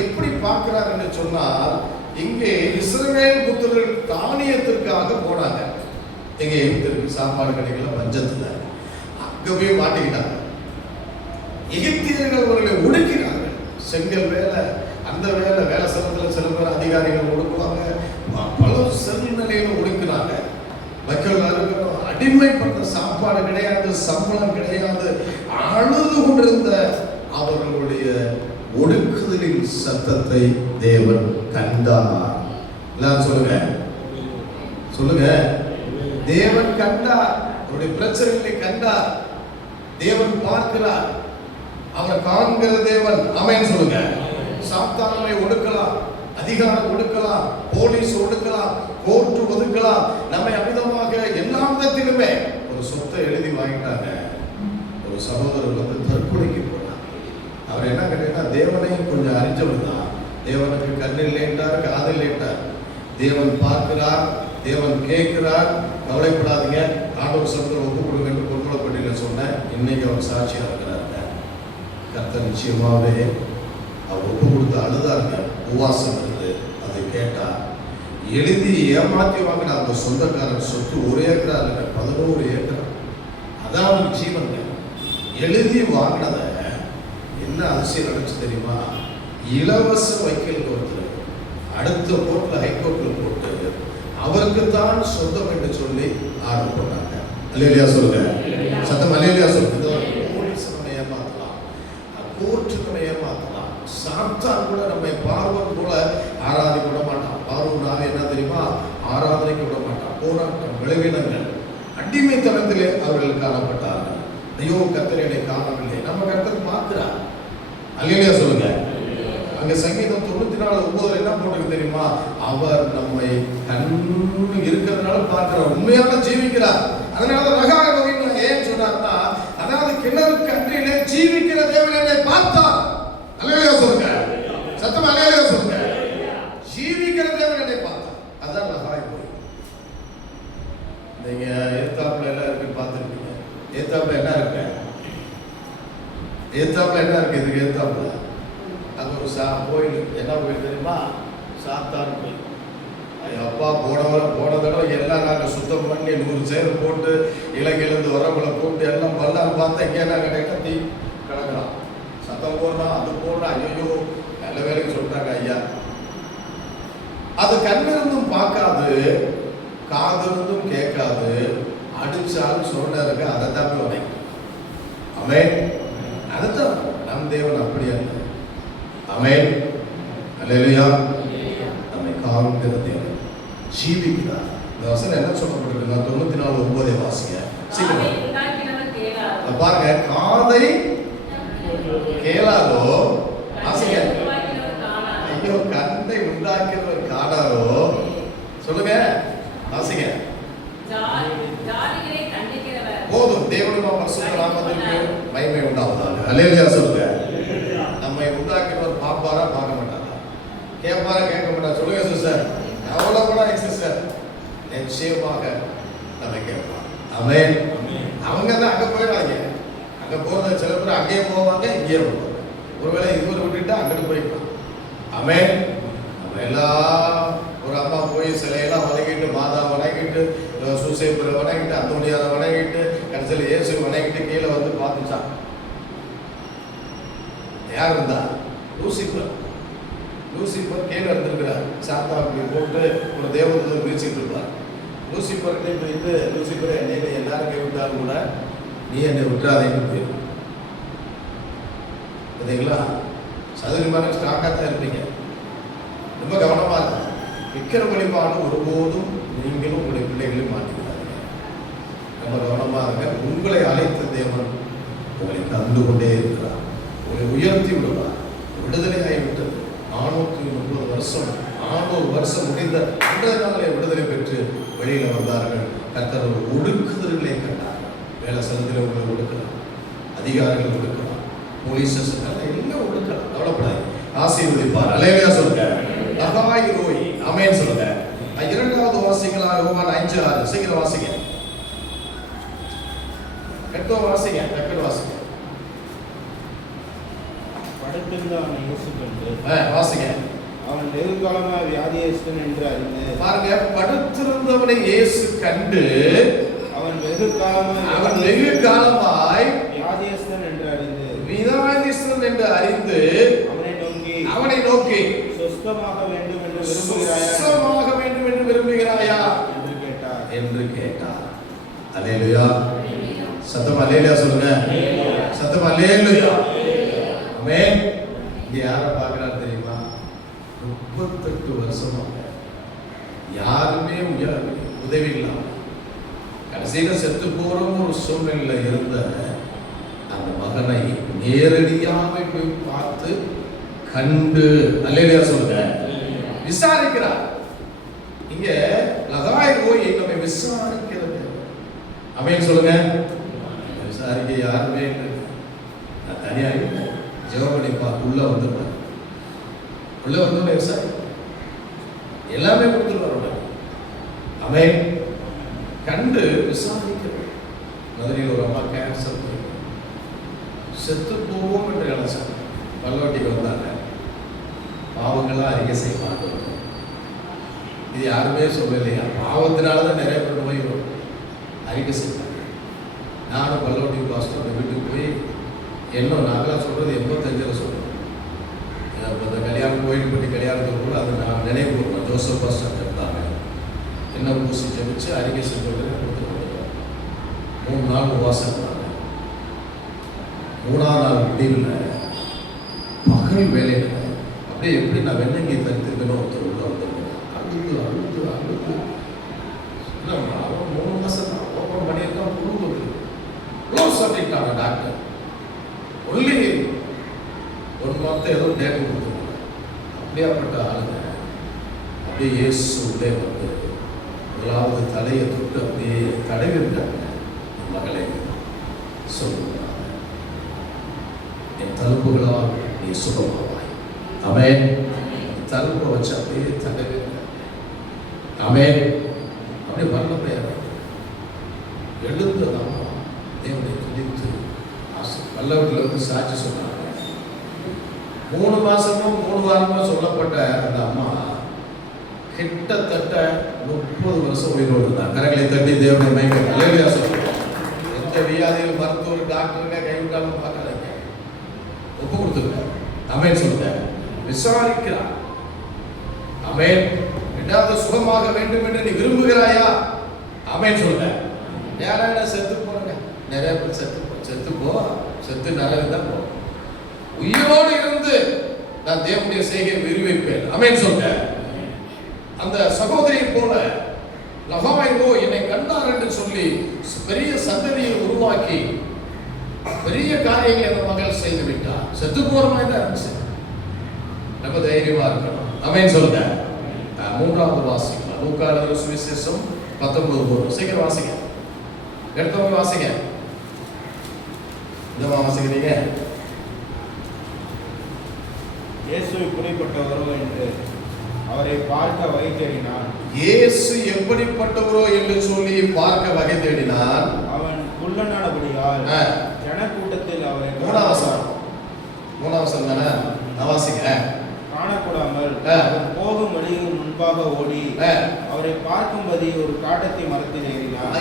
எப்படி பார்க்கிறார் என்று சொன்னால், இங்கே இஸ்ரவேல் புத்திரர்கள் தானியத்திற்காக போனாங்க. இங்கே எகிப்திற்கு சாப்பாடு கிடைக்கல, பஞ்சத்துல அங்க போய் மாட்டிக்கிட்டாங்க. எகிப்தியர்கள் அவர்களை ஒடுக்கினார்கள். செங்கல் வேலை, அந்த வேலை ஸ்தலத்தில் சில பேர் அதிகாரிகள் ஒடுக்குவாங்க. பல சூழ்நிலையில ஒடுக்கினாங்க. மக்கள் அடிமைப்பட்ட, சாப்பாடு கிடையாது, சம்பளம் கிடையாது, அழுது கொண்டிருந்த அவர்களுடைய ஒடுக்குதலின் சத்தத்தை தேவன் கண்டார். எல்லாரும் சொல்லுங்க, சொல்லுங்க. தேவன் கண்டார். அவருடைய பிரச்சனைகளை கண்டார். தேவன் பார்க்கிறார். அவர் காண்கிற தேவன். ஆமென் சொல்லுங்க. சாத்தானை ஒடுக்கலாம், அதிகாரம் ஒடுக்கலாம், போலீஸ் ஒடுக்கலாம், கோர்ட்டு ஒதுக்கலாம், நம்மை அமிதமாக எல்லா விதத்திலுமே. ஒரு சொத்தை எழுதி வாங்கிட்டாங்க. ஒரு சகோதரர் தற்கொலைக்கு போனார். அவர் என்ன கேட்டீங்கன்னா, தேவனையும் கொஞ்சம் அறிஞ்சவர் தான். தேவனுக்கு கண்ணில் லேட்டார், காதில் லேட்டார். தேவன் பார்க்கிறார், தேவன் கேட்கிறார். கவலைப்படாதீங்க, ஆண்டவர் சமூகத்தில் ஒப்பு கொடுங்க என்று பொருட்களப்பட்டியில் சொன்னேன். இன்னைக்கு அவர் சாட்சியாக இருக்கிறாங்க. கர்த்தர் நிச்சயமாகவே அவர் ஒப்பு கொடுத்து அழுதாருங்க. உபவாசம் இருந்து அதை கேட்டார். எழுதி ஏமாற்றி வாங்கின அந்த சொந்தக்காரன் சொத்து 1 ஏக்கரா இல்லைங்க, 11 ஏக்கரா. அதான் அவருக்கு ஜீவன். எழுதி வாங்கினதை என்ன அதிசயம் நடந்துச்சு தெரியுமா? இலவச வைக்கல் ஒருத்தர் அடுத்த கோர்ட்ல, ஹைகோர்ட்ல போட்டு அவருக்கு தான் சொந்தம் என்று சொல்லி ஆர்டர் போட்டாங்க. அல்லேலூயா சொல்லுங்க. சத்தம் அல்லேலூயா சொல்லுங்க. போலீஸ் நம்ம ஏமாத்தலாம், கோர்ட்டு நம்ம ஏமாத்தலாம், சாத்தான் கூட நம்மை பார்வன் போல ஆராதிக்க விட மாட்டான். பார்வனாவே என்ன தெரியுமா? ஆராதனைக்கு விட மாட்டான். போராட்டம், விளைவினங்கள், அடிமைத்தனத்திலே அவர்கள் காணப்பட்டார்கள். ஐயோ கர்த்தர் என்னை காணவில்லை. நம்ம கர்த்தர் பார்க்கிறார். அல்லேலூயா சொல்லுங்க. அங்க சங்கீதம் 94:9 என்ன போட்டுருக்கு தெரியுமா? அவர் நம்மை கண்ணு இருக்கிறதுனால பார்க்கிறார், உண்மையாக ஜீவிக்கிறார். அதனால ரகாய் நோய் ஏன் சொன்னார்னா, அதாவது கிணறு கன்றிலே ஜீவிக்கிற தேவன் என்னை பார்த்தார். அல்லேலூயா சொல்லுங்க. சத்தம் அல்லேலூயா சொல்லுங்க. ஜீவிக்கிற தேவன் என்னை பார்த்தார். அதான் ரகாய் நோய். நீங்க ஏத்தாப்புல எல்லாம் இருக்கு, பார்த்துருக்கீங்க. ஏத்தாப்புல என்ன இருக்கு? ஏத்தாப்புல என்ன இருக்கு? இதுக்கு ஏத்தாப்புல அது ஒரு கோயில். என்ன கோயில் தெரியுமா? சாத்தான் கோயில். அப்பா போன தடவை எல்லாம் நாங்கள் சுத்தம் பண்ணி 100 சேர் போட்டு இலங்கையிலேருந்து வரவங்களை கூப்பிட்டு எல்லாம் பல்லான்னு பார்த்தா இங்கே என்ன கிடைக்கா தீ கிடக்குறான். சத்தம் போடுறான், அது போடுறான். ஐயோ நல்ல வேலைக்கு சொல்லிட்டாங்க ஐயா. அது கண்ணிருந்தும் பார்க்காது, காதிருந்தும் கேட்காது, அடிச்சாலும் சொல்ல இருக்கு. அதை தான் போய் உடைக்கும். ஆமென். அதுதான் நம் தேவன் அப்படியா. ஆமென். அல்லேலூயா. நம்மை காண்கிற தேவன். ஜீவிக்கிறார். இந்த வசனம் என்ன சொல்லப்பட்டிருக்குன்னா 94:9 வாசிங்க சீக்கிரம். பாருங்க, காதை கேளாதோ வாசிங்க. ஐயோ, கண்ணை உண்டாக்கிறவர் காணாரோ. சொல்லுங்க வாசிங்க. போதும், தேவனுடைய பரிசுத்த நாமத்திற்கு மகிமை உண்டாவதாக. அல்லேலூயா சொல்லுங்க. நம்மை உண்டாக்கிறவர் பார்ப்பாரா பார்க்க மாட்டாரா? கேட்பாரா கேட்க மாட்டாரா? சொல்லுங்க சிஸ்டர். கவலைப்படாதீங்க சிஸ்டர், நிச்சயமாக நம்ம கேட்பார். ஆமென். அவங்க தான் அங்க போயிடாங்க. அங்க போறது சில பேர் அங்கேயே போவாங்க, இங்கேயே போவாங்க. ஒருவேளை இவர் விட்டுட்டா அங்கிட்டு போயிடலாம். ஆமென். நம்ம எல்லாம் ஒரு அம்மா போய் சிலையெல்லாம் வணங்கிட்டு, மாதா வணங்கிட்டு, சூசேப்பரை வணங்கிட்டு, அந்தோனியாரை வணங்கிட்டு, கடைசியில் இயேசு வணங்கிட்டு கீழே வந்து பார்த்துச்சான். யார் இருந்தா? லூசிபர். லூசிபர் கீழே இருந்திருக்கிறார். சாத்தா அப்படி போட்டு ஒரு தேவதூதர் வீழ்ச்சிட்டு இருப்பார். லூசிபர்கிட்ட போயிட்டு, லூசிபர் என்னை எல்லாரும் கைவிட்டாலும் கூட நீ என்னை விட்டுறாதேன்னு போயிடும். பார்த்தீங்களா? சதுரிமான ஸ்டாக்காக தான் இருப்பீங்க. ரொம்ப கவனமா இருக்கும். விக்கிர வழிபாடு ஒருபோதும் நீங்களும் உங்களுடைய பிள்ளைகளையும் மாற்றிக்கிறாங்க. ரொம்ப கவனமா இருங்க. உங்களை அழைத்த தேவன் உங்களை கண்டு கொண்டே இருக்கிறார். உங்களை உயர்த்தி விடுவார். விடுதலையாகி விட்டது 430 வருஷம், 400 வருஷம் முடிந்த அன்றைய நாளிலே விடுதலை பெற்று வெளியில வந்தார்கள். கர்த்தர் ஒடுக்குதல்களை கண்டார்கள். வேலை சலத்தில் உங்களை ஒடுக்கலாம், அதிகாரிகள் ஒடுக்கலாம், போலீஸ் ஸ்டேஷன் எல்லாம் ஒடுக்கலாம். கவலைப்படாது, ஆசீர்வதிப்பார். அல்லேலூயா சொல்லுங்க. லகாய் ரோய். ஆமென் சொல்லுங்க. இரண்டாவது வாசிக்கலாம். யோவான் 5:6. சீக்கிரம் வாசிங்க. கெட்டோ வாசிங்க, டக்குனு வாசிங்க. படுத்திருந்த அவனை இயேசு கண்டு வாசிங்க. அவன் வெகுகாலமாய் வியாதியஸ்தன் என்று அறிந்து. பாருங்க, படுத்திருந்தவனை இயேசு கண்டு அவன் வெகு காலமாய் வியாதியஸ்தன் என்று அறிந்து அவனை நோக்கி சொஸ்தமாக வேண்டும் என்று விரும்புகிறாயா என்று கேட்டார். அல்லேலூயா. சத்தமா அல்லேலூயா சொல்லுங்க. சத்தமா அல்லேலூயா. ஆமென். இங்க யாரை பார்க்கிறார் தெரியுமா? 38 வருஷமாக யாருமே உதவி இல்லாம கடைசியில செத்து போறோம் ஒரு சூழ்நிலையில இருந்த அந்த மகனை நேரடியாக போய் பார்த்து கண்டு, அல்லேலூயா சொல்லுங்க, விசாரிக்கிறார். இங்க லகாய் போய் நம்மை விசாரிக்கிறது. ஆமென் சொல்லுங்க. விசாரிக்க யாருமே இல்லை. நான் தனியா இல்லை. ஜெபப்படி பார்த்து உள்ள வந்துடுறேன். உள்ள வந்து விசாரி எல்லாமே கொடுத்துருவார். ஆமென். கண்டு விசாரிக்கிறது. மதுரையில் ஒரு அம்மா கேன்சர் செத்து போவோம் என்று நினைச்சாங்க. பல்லவட்டிக்கு வந்தாங்க. பாவங்கள்லாம் அறிக்கை செய்வாங்க. இது யாருமே சொல்லலையா? பாவத்தினாலதான் நிறைய பேர் போய் அறிக்கை செய்வாங்க. நானும் பல்லவட்டி பாஸ்டர் அந்த வீட்டுக்கு போய் என்ன நாங்களாம் சொல்றது 85 சொல்றோம். இந்த கல்யாணம் கோயில் பற்றி கல்யாணத்துக்கு கூட அதை நான் நினைவு கூறுவேன். ஜோசப் பாஸ்டர் இருந்தாங்க. என்ன பூசி ஜபிச்சு அறிக்கை செஞ்சு கொடுத்து 3 நாள் உபவாசம் இருந்தாங்க. 3ஆம் நாள் முடிவில் பகல் வேலையில் அப்படியே எப்படி நான் வெண்ணங்கி தடுத்துக்கணும் ஒருத்தர் உள்ள வந்துருக்கேன். அழுது அழுது அழுது அவன் 3 மாசம் தான் ஓப்பன் பண்ணியிருக்கான். குடும்பம் க்ளோஸ் பண்ணிட்டாங்க டாக்டர். ஒன்லி 1 மாதம் ஏதோ டேட் கொடுத்துருக்காங்க. அப்படியாப்பட்ட ஆளுங்க அப்படியே இயேசு உள்ளே வந்து முதலாவது தலையை தொட்டு அப்படியே தடவி இருக்காங்க. மகளே சொல்லுங்க, என் தழும்புகளால் நீ சுகமாவாய். ஆமென். தழும்பை வச்சு அப்படியே தடவி இருக்காங்க. ஆமென். அப்படியே மரணமே எழுந்து நம்ம தேவனை துதித்து பல்லவத்தில் வந்து சாட்சி சொன்னாங்க. 3 மாசமும் 3 வாரமும் சொல்லப்பட்ட அந்த அம்மா கிட்டத்தட்ட 30 வருஷம் உயிரோடு இருந்தாங்க. கரங்களை தட்டி தேவனை மகிமை. அல்லேலூயா சொல்லுங்க. எந்த வியாதிகள் மருத்துவர் டாக்டருங்க கைவிட்டாலும் பார்க்காதீங்க. ஒப்பு கொடுத்துருக்க. ஆமென் சொல்லுங்க. விசாரிக்கிறார். ஆமென். ரெண்டாவது சுகமாக வேண்டும் என்று நீ விரும்புகிறாயா? ஆமென் சொல்லுங்க. யாரான செத்து போறங்க? நிறைய பேர் செத்து நிறைய தான் போ. உயிரோடு இருந்து நான் தேவனுடைய செய்கையை விரும்பிப்பேன். ஆமென் சொல்லுங்க. அந்த சகோதரியை போல லகாயோ என்னை கண்டார் என்று சொல்லி பெரிய சந்ததியை உருவாக்கி பெரிய காரியங்களை அந்த மகள் செய்து விட்டார். செத்து போற மாதிரி தான் இருந்துச்சு. நம்ம தைரியமா இருக்கணும். ஆமென் சொல்லுங்க. மூன்றாவது வாசிக்கலாம். லூக்கா எழுதின சுவிசேஷம் 19 சீக்கிரம் வாசிங்க. எடுத்தவங்க வாசிங்க. இந்த வாசிக்கிறீங்க. இயேசு இப்படிப்பட்டவரோ என்று அவரை பார்க்க வகை தேடினான். இயேசு எப்படிப்பட்டவரோ என்று சொல்லி பார்க்க வகை தேடினான். அவன் குள்ளனானபடியால் ஜனக்கூட்டத்தில் அவரை மூணாவசம் தானே வாசிங்க. காணக்கூடாமல் போகும் வழியில் முன்பாக ஓடி அவரை பார்க்கும்படி ஒரு காட்டத்தி மரத்தில் ஏறினான்.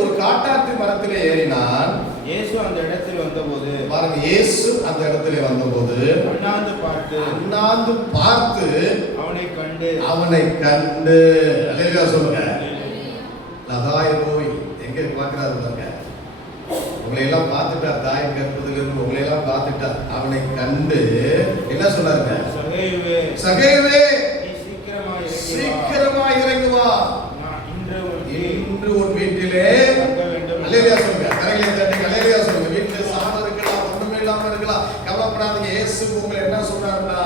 ஒரு காட்டாத்தி மரத்திலே ஏறினான். இயேசு அந்த இடத்தில் வந்தபோது பாருங்க, இயேசு அந்த இடத்திலே வந்தபோது அண்ணாந்து பார்த்து அவனை கண்டு அல்லேலூயா சொல்லுங்க. லகாயோய் எங்க பார்க்கிறாரு பாருங்க. உங்களை எல்லாம் பார்த்துட்டார். தாயின் கற்பதிலிருந்து உங்களை எல்லாம் பார்த்துட்டார். அவனை கண்டு என்ன சொன்னாருங்க? சகேவே சீக்கிரமாய் இறங்கி வா. இன்று உன் வீட்டிலே அல்லேலூயா சொல்லுங்க. கரையிலே தட்டி அல்லேலூயா சொல்லுங்க. வீட்டிலே சாதம் இருக்கலாம், ஒண்ணுமே இல்லாம இருக்கலாம், கவலைப்படாதீங்க. இயேசு உங்களை என்ன சொன்னார்னா,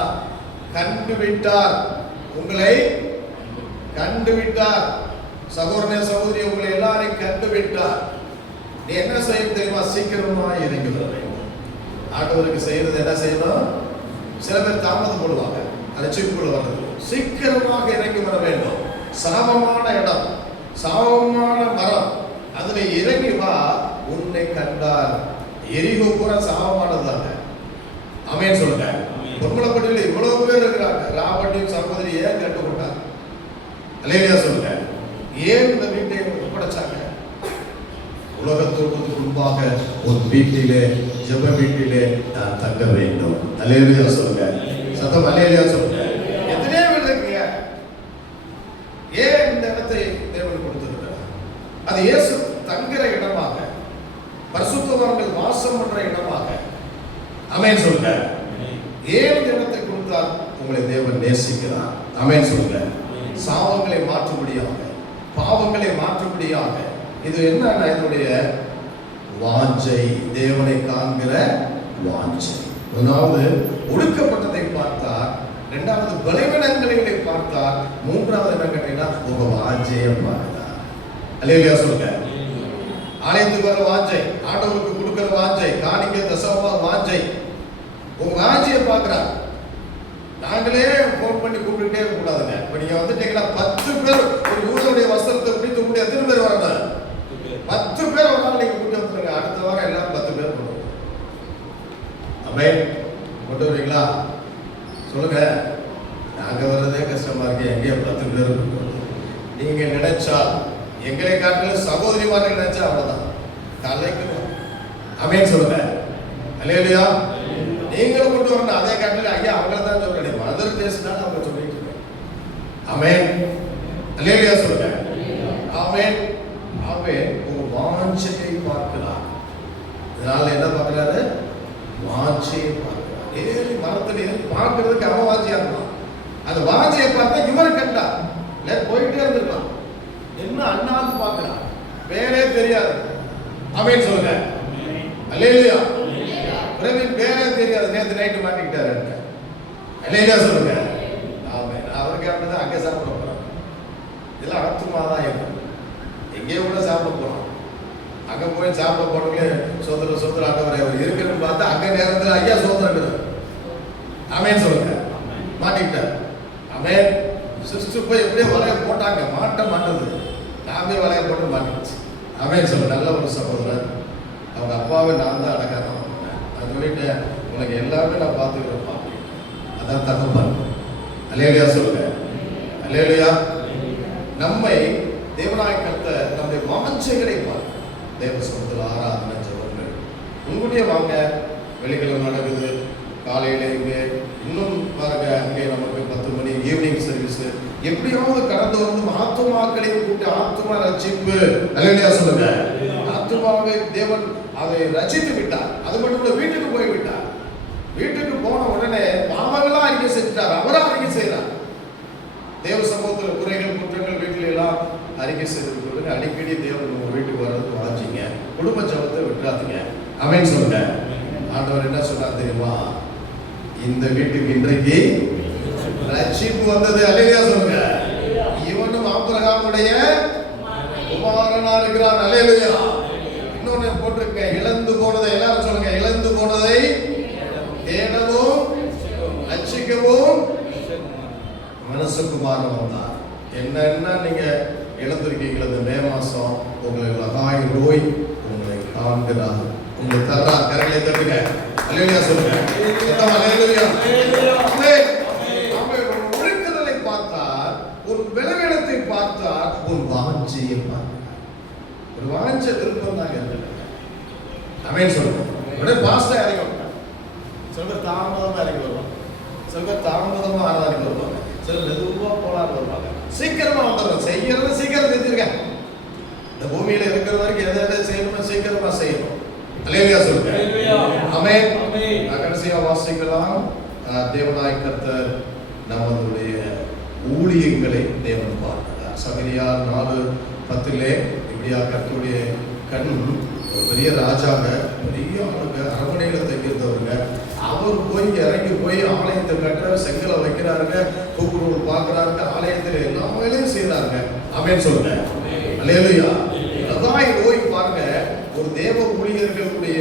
கண்டு விட்டார். உங்களை கண்டு விட்டார். சகோதரனே சகோதரி, உங்களை எல்லாரையும் கண்டு விட்டார். நீ என்ன செய்யணும் தெரியுமா? சீக்கிரமா இறங்கி வர வேண்டும். ஆண்டவருக்கு செய்யறது என்ன செய்யணும்? சில பேர் தாமதம் போடுவாங்க ரட்சிப்புக்குள்ள வர்றது. சீக்கிரமாக இறங்கி வர வேண்டும். சாபமான இடம், சாபமான மரம், அதுல இறங்கி வா. உன்னை கண்டார். எரிகோ பூரா சாபமானதாங்க. ஆமென் சொல்லுங்க. பொன்மலைப்பட்டியில் இவ்வளவு பேர் இருக்கிறாங்க. ராபர்ட்டின் சகோதரி ஏன் கட்டுப்பட்டார்? அல்லேலூயா சொல்லுங்க. ஏன் இந்த வீட்டை ஒப்படைச்சாங்க? உலகத்தோடு முன்பாக ஒரு வீட்டிலே, ஜெப வீட்டிலே நான் தங்க வேண்டும். அல்லேலூயா சொல்லுங்க. சத்தம் அல்லேலூயா சொல்லுங்க. எத்தனை பேர் இருக்கீங்க? ஏன் இந்த இடத்தை தேவன் கொடுத்திருக்கிறார்? அது இயேசு தங்குற இடமாக, பரிசுத்தவான்கள் வாசம் பண்ற இடமாக. ஆமென் சொல்லுங்க. ஏன் இந்த இடத்தை கொடுத்தார்? உங்களை தேவன் நேசிக்கிறார். ஆமென் சொல்லுங்க. சாபங்களை மாற்றும்படியாக, பாவங்களை மாற்றும்படியாக. இது என்னன்னா இதனுடைய வாஞ்சை, தேவனை காண்கிற வாஞ்சை. முதலாவது ஒடுக்கப்பட்டதை பார்த்தார், இரண்டாவது பலவீனங்களை பார்த்தார், மூன்றாவது என்ன கேட்டீங்கன்னா உங்க வாஞ்சையை பார்த்தார். அல்லேலூயா சொல்லுங்க. ஆலயத்துக்கு வர வாஞ்சை, ஆண்டவருக்கு கொடுக்கிற வாஞ்சை, காணிக்கை தசமமா வாஞ்சை, உங்க வாஞ்சையை பார்க்கிறார். நாங்களே போன் பண்ணி கூப்பிட்டுட்டே இருக்க கூடாதுங்க. இப்ப நீங்க வந்துட்டீங்கன்னா 10 பேர் ஒரு யூதனுடைய வஸ்திரத்தை பிடித்து கூட்டி எத்தனை பேர் வரணும்? 10 பேர் வந்தாலும் நீங்க கூட்டி வந்துருங்க. அடுத்த வாரம் எல்லாம் 10 பேர் கொண்டு வருவோம். ஆமென். கொண்டு வருவீங்களா? சொல்லுங்க. நாங்க வர்றதே கஷ்டமா இருக்கு, எங்கேயோ 10 பேர் இருக்கும். நீங்க நினைச்சா, எங்களை காட்டிலும் சகோதரிமார்கள் நினைச்சா அவ்வளவுதான். தலைக்கு ஆமென் சொல்லுங்க. அல்லேலூயா. நீங்களும் கொண்டு வரணும். அதே காட்டில ஐயா அவங்கள தான் சொல்றேன். மதர் பேசினாலும் அவங்க சொல்லிட்டு இருக்காங்க. ஆமென். அல்லேலூயா சொல்லுங்க. ஆமென். ஆமென். உங்க வாஞ்சையை பார்க்கிறார். இதனால என்ன பார்க்கிறாரு? வாஞ்சையை பார்க்கிறார். ஏறி மரத்தில் ஏறி பார்க்கறதுக்கு அவன் வாஞ்சியா இருக்கலாம். அந்த வாஞ்சையை பார்த்தா இவரை கண்டா போயிட்டே இருந்திருக்கலாம். என்ன அண்ணாந்து பார்க்கிறார், பேரே தெரியாது. ஆமென் சொல்லுங்க. அல்லேலூயா. பிரவீன் பேரே தெரியாது, நேற்று நைட்டு மாட்டிக்கிட்டாரு. அல்லேலூயா சொல்லுங்க. ஆமென். அவருக்கு அப்படிதான் அங்கே சாப்பிட போறாங்க. இதெல்லாம் ஆத்துமாதான் இருக்கும். எங்கேயோ கூட சாப்பிட போறோம். அங்க போய் சாப்பிட போனவங்களே சோதர ஆண்டவரை அவர் இருக்குன்னு பார்த்தா அங்க நேரத்தில் ஐயா சோதரங்கிறார். ஆமென் சொல்லுங்க. மாட்டிக்கிட்டார். ஆமென். சிஸ்டர் போய் எப்படியே வலைய போட்டாங்க, மாட்டது. நாமே வலைய போட்டு மாட்டிடுச்சு. ஆமென் சொல்லுங்க. நல்ல ஒரு சகோதரர். அவங்க அப்பாவை நான் தான் அடக்கிறேன். நான் சொல்லிட்டேன், உனக்கு எல்லாமே நான் பார்த்துக்கிறேன்ப்பா. அதான் தகப்பன். அல்லேலூயா சொல்லுங்க. அல்லேலூயா. நம்மை தேவனாய் கர்த்தர் நம்முடைய வாஞ்சைகளை பார்க்க தேவ சமூகத்தில் ஆராதனை ஜெபங்கள் உங்களுடைய வாங்க. வெள்ளிக்கிழமை நடக்குது காலையில இங்கே இன்னும் பாருங்க. அங்கே நமக்கு 10 மணி ஈவினிங் சர்வீஸ். எப்படியாவது கடந்து வந்து ஆத்துமாக்களையும் கூட்டி ஆத்துமா ரட்சிப்பு. அல்லேலூயா சொல்லுங்க. ஆத்துமாவை தேவன் அதை ரட்சித்து விட்டார். அது மட்டும் கூட வீட்டுக்கு போய் விட்டார். வீட்டுக்கு போன உடனே பாவங்களா அறிக்கை செஞ்சுட்டார். அவரா அறிக்கை செய்யறார். தேவ சமூகத்தில் குறைகள் குற்றங்கள் வீட்டில எல்லாம் அறிக்கை செய்து கொடுங்க. அடிக்கடி தேவன் உங்க வீட்டுக்கு வர்றதுக்கு வாஞ்சிங்க. குடும்ப ஜபத்தை விட்டுறாதீங்க. ஆமென் சொல்லுங்க. ஆண்டவர் என்ன சொன்னார் தெரியுமா? இந்த வீட்டுக்கு இன்றைக்கு ரட்சிப்பு வந்தது. அல்லேலூயா சொல்லுங்க. இவனும் ஆபிரகாமுடைய குமாரனா இருக்கிறான். அல்லேலூயா. இன்னொன்னு போட்டிருக்க, இழந்து போனதை எல்லாரும் சொல்லுங்க. இழந்து போனதை தேடவும் ரட்சிக்கவும் மனசுக்குமாரன் வந்தார். என்னன்னா நீங்க இழந்திருக்கீங்களா? இந்த மே மாசம் உங்களுக்கு லகாய் ரோய் உங்களை காண்கிறார், உங்களை தர்றார். கரங்களை தட்டுங்க. அல்லேலூயா சொல்லுங்க. அல்லேலூயா. ஆமென். ஆமென். ஒரு ஒழுங்குதலை பார்த்தார், ஒரு விலகலத்தை பார்த்தார், ஒரு வாஞ்சையை பார்த்தார். ஒரு வாஞ்ச விருப்பம் தான் இருக்கு. ஆமென் சொல்லுங்க. உடனே பாஸ்டர் இறங்கி வந்தார். சில தாமதமா இறங்கி வருவாங்க, சில தாமதமா ஆராதிக்க வருவாங்க, சில மெதுவா போலான்னு வருவாங்க. சீக்கிரமா வந்துடுறோம். செய்யறது சீக்கிரம் செஞ்சிருக்கேன். இந்த பூமியில இருக்கிற வரைக்கும் எதை எதை செய்யணுமோ சீக்கிரமா செய்யணும். அல்லேலூயா சொல்லுங்க. ஆமென். கடைசியா வாசிக்கலாம். தேவனாய் கர்த்தர் நம்மளுடைய ஊழியங்களை தேவன் பார்க்கிறார். சகரியா 4:10 இப்படியா கர்த்தருடைய கண் ஒரு பெரிய ராஜாங்க, பெரிய ஆளுங்க, அரண்மனையில தங்கியிருந்தவங்க. அவர் போய் இறங்கி போய் ஆலயத்தை கட்டுற, செங்கலை வைக்கிறாருங்க, கூப்பிடுவது பார்க்கிறாருங்க, ஆலயத்தில் எல்லா வேலையும் செய்யறாருங்க. ஆமென் சொல்லுங்க. அல்லேலூயா. அதான் போய் பாருங்க, ஒரு தேவ ஊழியர்களுடைய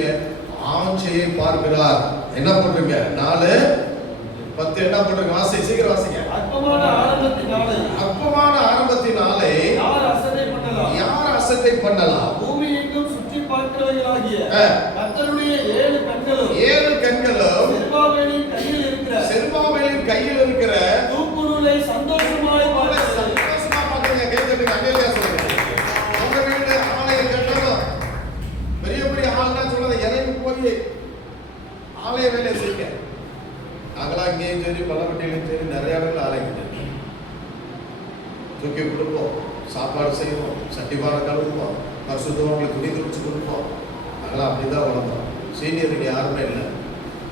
ஆட்சியை பார்க்கிறார். என்ன பண்றீங்க? 4:10 என்ன பண்றீங்க? வாசி, சீக்கிரம் வாசிங்க. அற்பமான ஆரம்பத்தினாலே யார் அசட்டை பண்ணலாம்? பூமி எங்கும் சுற்றி பார்க்கிறவர்களாகிய கர்த்தருடைய 7 கண்களும் செருபாபேலின் கையில் இருக்கிற தூக்குநூலை சந்தோஷமாய் பார்க்கிறீங்க. கேட்கறீங்க. அல்லேலூயா சொல்லுங்க. அவங்க வீடு ஆலயம் கட்டணும். பெரிய பெரிய ஆள்லாம் சொல்றது இறங்கி போய் ஆலய வேலையை செய்யுங்க. நாங்களாம் இங்கேயும் சரி, பலவட்டியிலும் சரி, நிறைய இடங்கள் ஆலயம் கட்டணும். தூக்கி கொடுப்போம், சாப்பாடு செய்வோம், சட்டிபானை கழுவுவோம், பரிசுத்தவங்களுக்கு துணி துடிச்சு கொடுப்போம். அதெல்லாம் அப்படிதான் வளர்ந்தோம். சீனியருக்கு யாருமே இல்லை.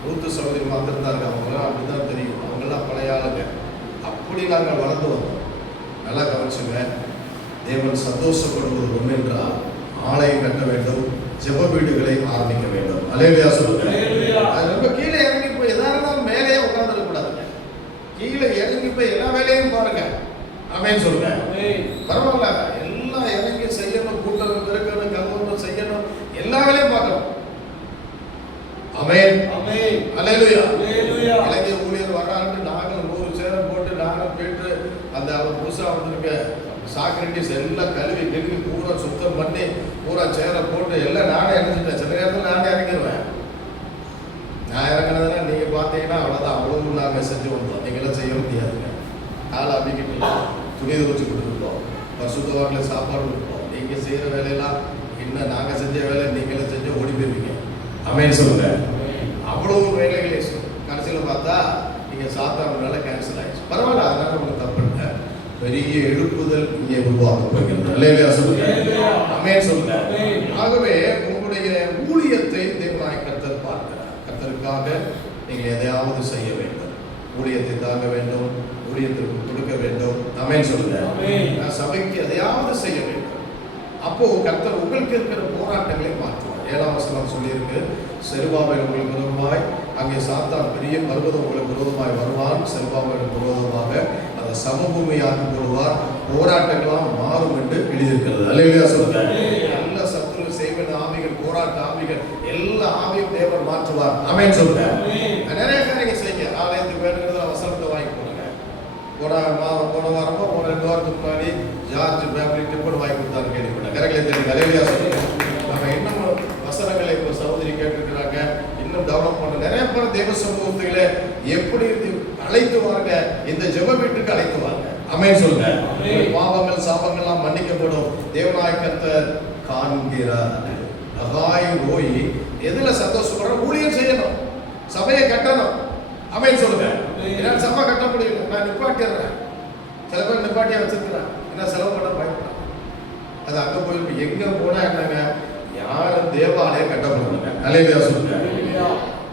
ரூத்து சகோதரி மாத்திரம் தான் இருக்காங்க. அவங்களாம் அப்படிதான் தெரியும். அவங்கெல்லாம் பழைய ஆளுங்க. அப்படி நாங்கள் வளர்ந்து வந்தோம். நல்லா கவனிச்சுங்க. தேவன் சந்தோஷப்படுவது ஒன்றென்றால் ஆலயம் கட்ட வேண்டும், ஜெப வீடுகளை ஆரம்பிக்க வேண்டும். அல்லேலூயா சொல்லுங்க. அது ரொம்ப கீழே இறங்கி போய் எதா இருந்தாலும் மேலேயே உட்கார்ந்துட கூடாதுங்க. கீழே இறங்கி போய் எல்லா வேலையும் பாருங்க. ஆமென் சொல்லுங்க. பரவாயில்ல, எல்லாம் இறங்கி செய்யணும், கூட்டணும், பெருக்கணும், கழுவணும், செய்யணும், எல்லா வேலையும் பார்க்கணும். ஆமென். அல்லேலூயா. இளைஞர் ஊழியர் வர்றாங்க, நாங்கள் 100 சேரை போட்டு நாங்கள் போயிட்டு அந்த அவர் புதுசா வந்திருக்க சாக்ரட்டிஸ் எல்லாம் கழுவி கழுவி பூரா சுத்தம் பண்ணி பூரா சேரை போட்டு எல்லாம் நானே இறங்கிட்டேன். சில நேரத்தில் நானே இறங்கிடுவேன். நான் இறங்கினதுன்னா நீங்க பார்த்தீங்கன்னா அவ்வளோதான். அவ்வளவு நாங்கள் செஞ்சு வந்தோம். நீங்களாம் செய்ய முடியாதுங்க. ஆள் அப்படிக்கிட்டு துணி துவச்சு கொடுத்துருப்போம், பரிசுத்தவான்களை சாப்பாடு கொடுப்போம். நீங்க செய்யற வேலையெல்லாம் இன்னும் நாங்கள் செஞ்ச வேலை நீங்களே செஞ்சு ஓடி போயிருவீங்க. ஆமென் சொல்லுங்க. அவ்வளவு வேலைகளே கடைசியில் பார்த்தா நீங்க சாத்தானால கேன்சல் ஆயிடுச்சு. பரவாயில்ல, அதனால உங்களுக்கு தப்பு இல்லை. பெரிய எழுப்புதல் இங்கே உருவாக்க போகிறது. அல்லேலூயா சொல்லுங்க. ஆமென் சொல்லுங்க. ஆகவே உங்களுடைய ஊழியத்தை தேவனாய் கர்த்தர் பார்க்கிறார். கர்த்தருக்காக நீங்கள் எதையாவது செய்ய வேண்டும். ஊழியத்தை தாங்க வேண்டும், ஊழியத்திற்கு கொடுக்க வேண்டும். ஆமென் சொல்லுங்க. சபைக்கு எதையாவது செய்ய வேண்டும். அப்போ கர்த்தர் உங்களுக்கு இருக்கிற போராட்டங்களை மாற்றுவார். 7ஆம் வசனம் சொல்லியிருக்கு, செருபாபேல் உங்களுக்கு விரோதமாய், அங்கே சாத்தான் பெரிய பர்வதம் உங்களுக்கு விரோதமாய் வருவான். செருபாபேலுக்கு விரோதமாக அதை சமபூமியாக்கி போடுவார், போராட்டங்களாம் மாறும் என்று எழுதியிருக்கிறது. அல்லேலூயா சொல்லுங்க. எல்லா சத்துரு செய்வன ஆவிகள், போராட்ட ஆவிகள், எல்லா ஆவியும் தேவன் மாற்றுவார். ஆமென் சொல்லுங்க. நிறைய காரியங்கள் செய்யுங்க. ஆலயத்துக்கு வேணுங்கிறத வசனத்தை வாங்கி போடுங்க. போன வாரமோ 2 வாரத்துக்கு முன்னாடி ஜார்ஜ் ஃபேமிலி டிப்பன் வாங்கி கொடுத்தாரு கேள்விப்பட்டேன். கரெக்ட்ல தெரியுங்க. அல்லேலூயா சொல்லுங்க. நம்ம இன்னும் வசனங்களை இப்போ சகோதரி கேட்டுருக்கிறாங்க. இன்னும் டெவலப் பண்ண நிறைய பேர் தேவ சமூகத்திலே எப்படி அழைத்து வாங்க, இந்த ஜெப வீட்டுக்கு அழைத்து வாங்க. ஆமென் சொல்லுங்க. பாவங்கள் சாபங்கள்லாம் மன்னிக்கப்படும். தேவனாய் கர்த்தர் காண்கிறார். அகாய் ரோய் எதுல சந்தோஷப்படுற? ஊழியம் செய்யணும், சபையை கட்டணும். ஆமென் சொல்லுங்க. என்னால் சபை கட்ட முடியல, நான் நிப்பாட்டிடுறேன். சில பேர் நிப்பாட்டியா வச்சிருக்கிறேன், என்ன செலவு பண்ண பயப்படாது. அது அங்க போய் எங்க போனா என்னங்க, யாரும் தேவாலயம் கட்ட முடியல. அல்லேலூயா சொல்லுங்க.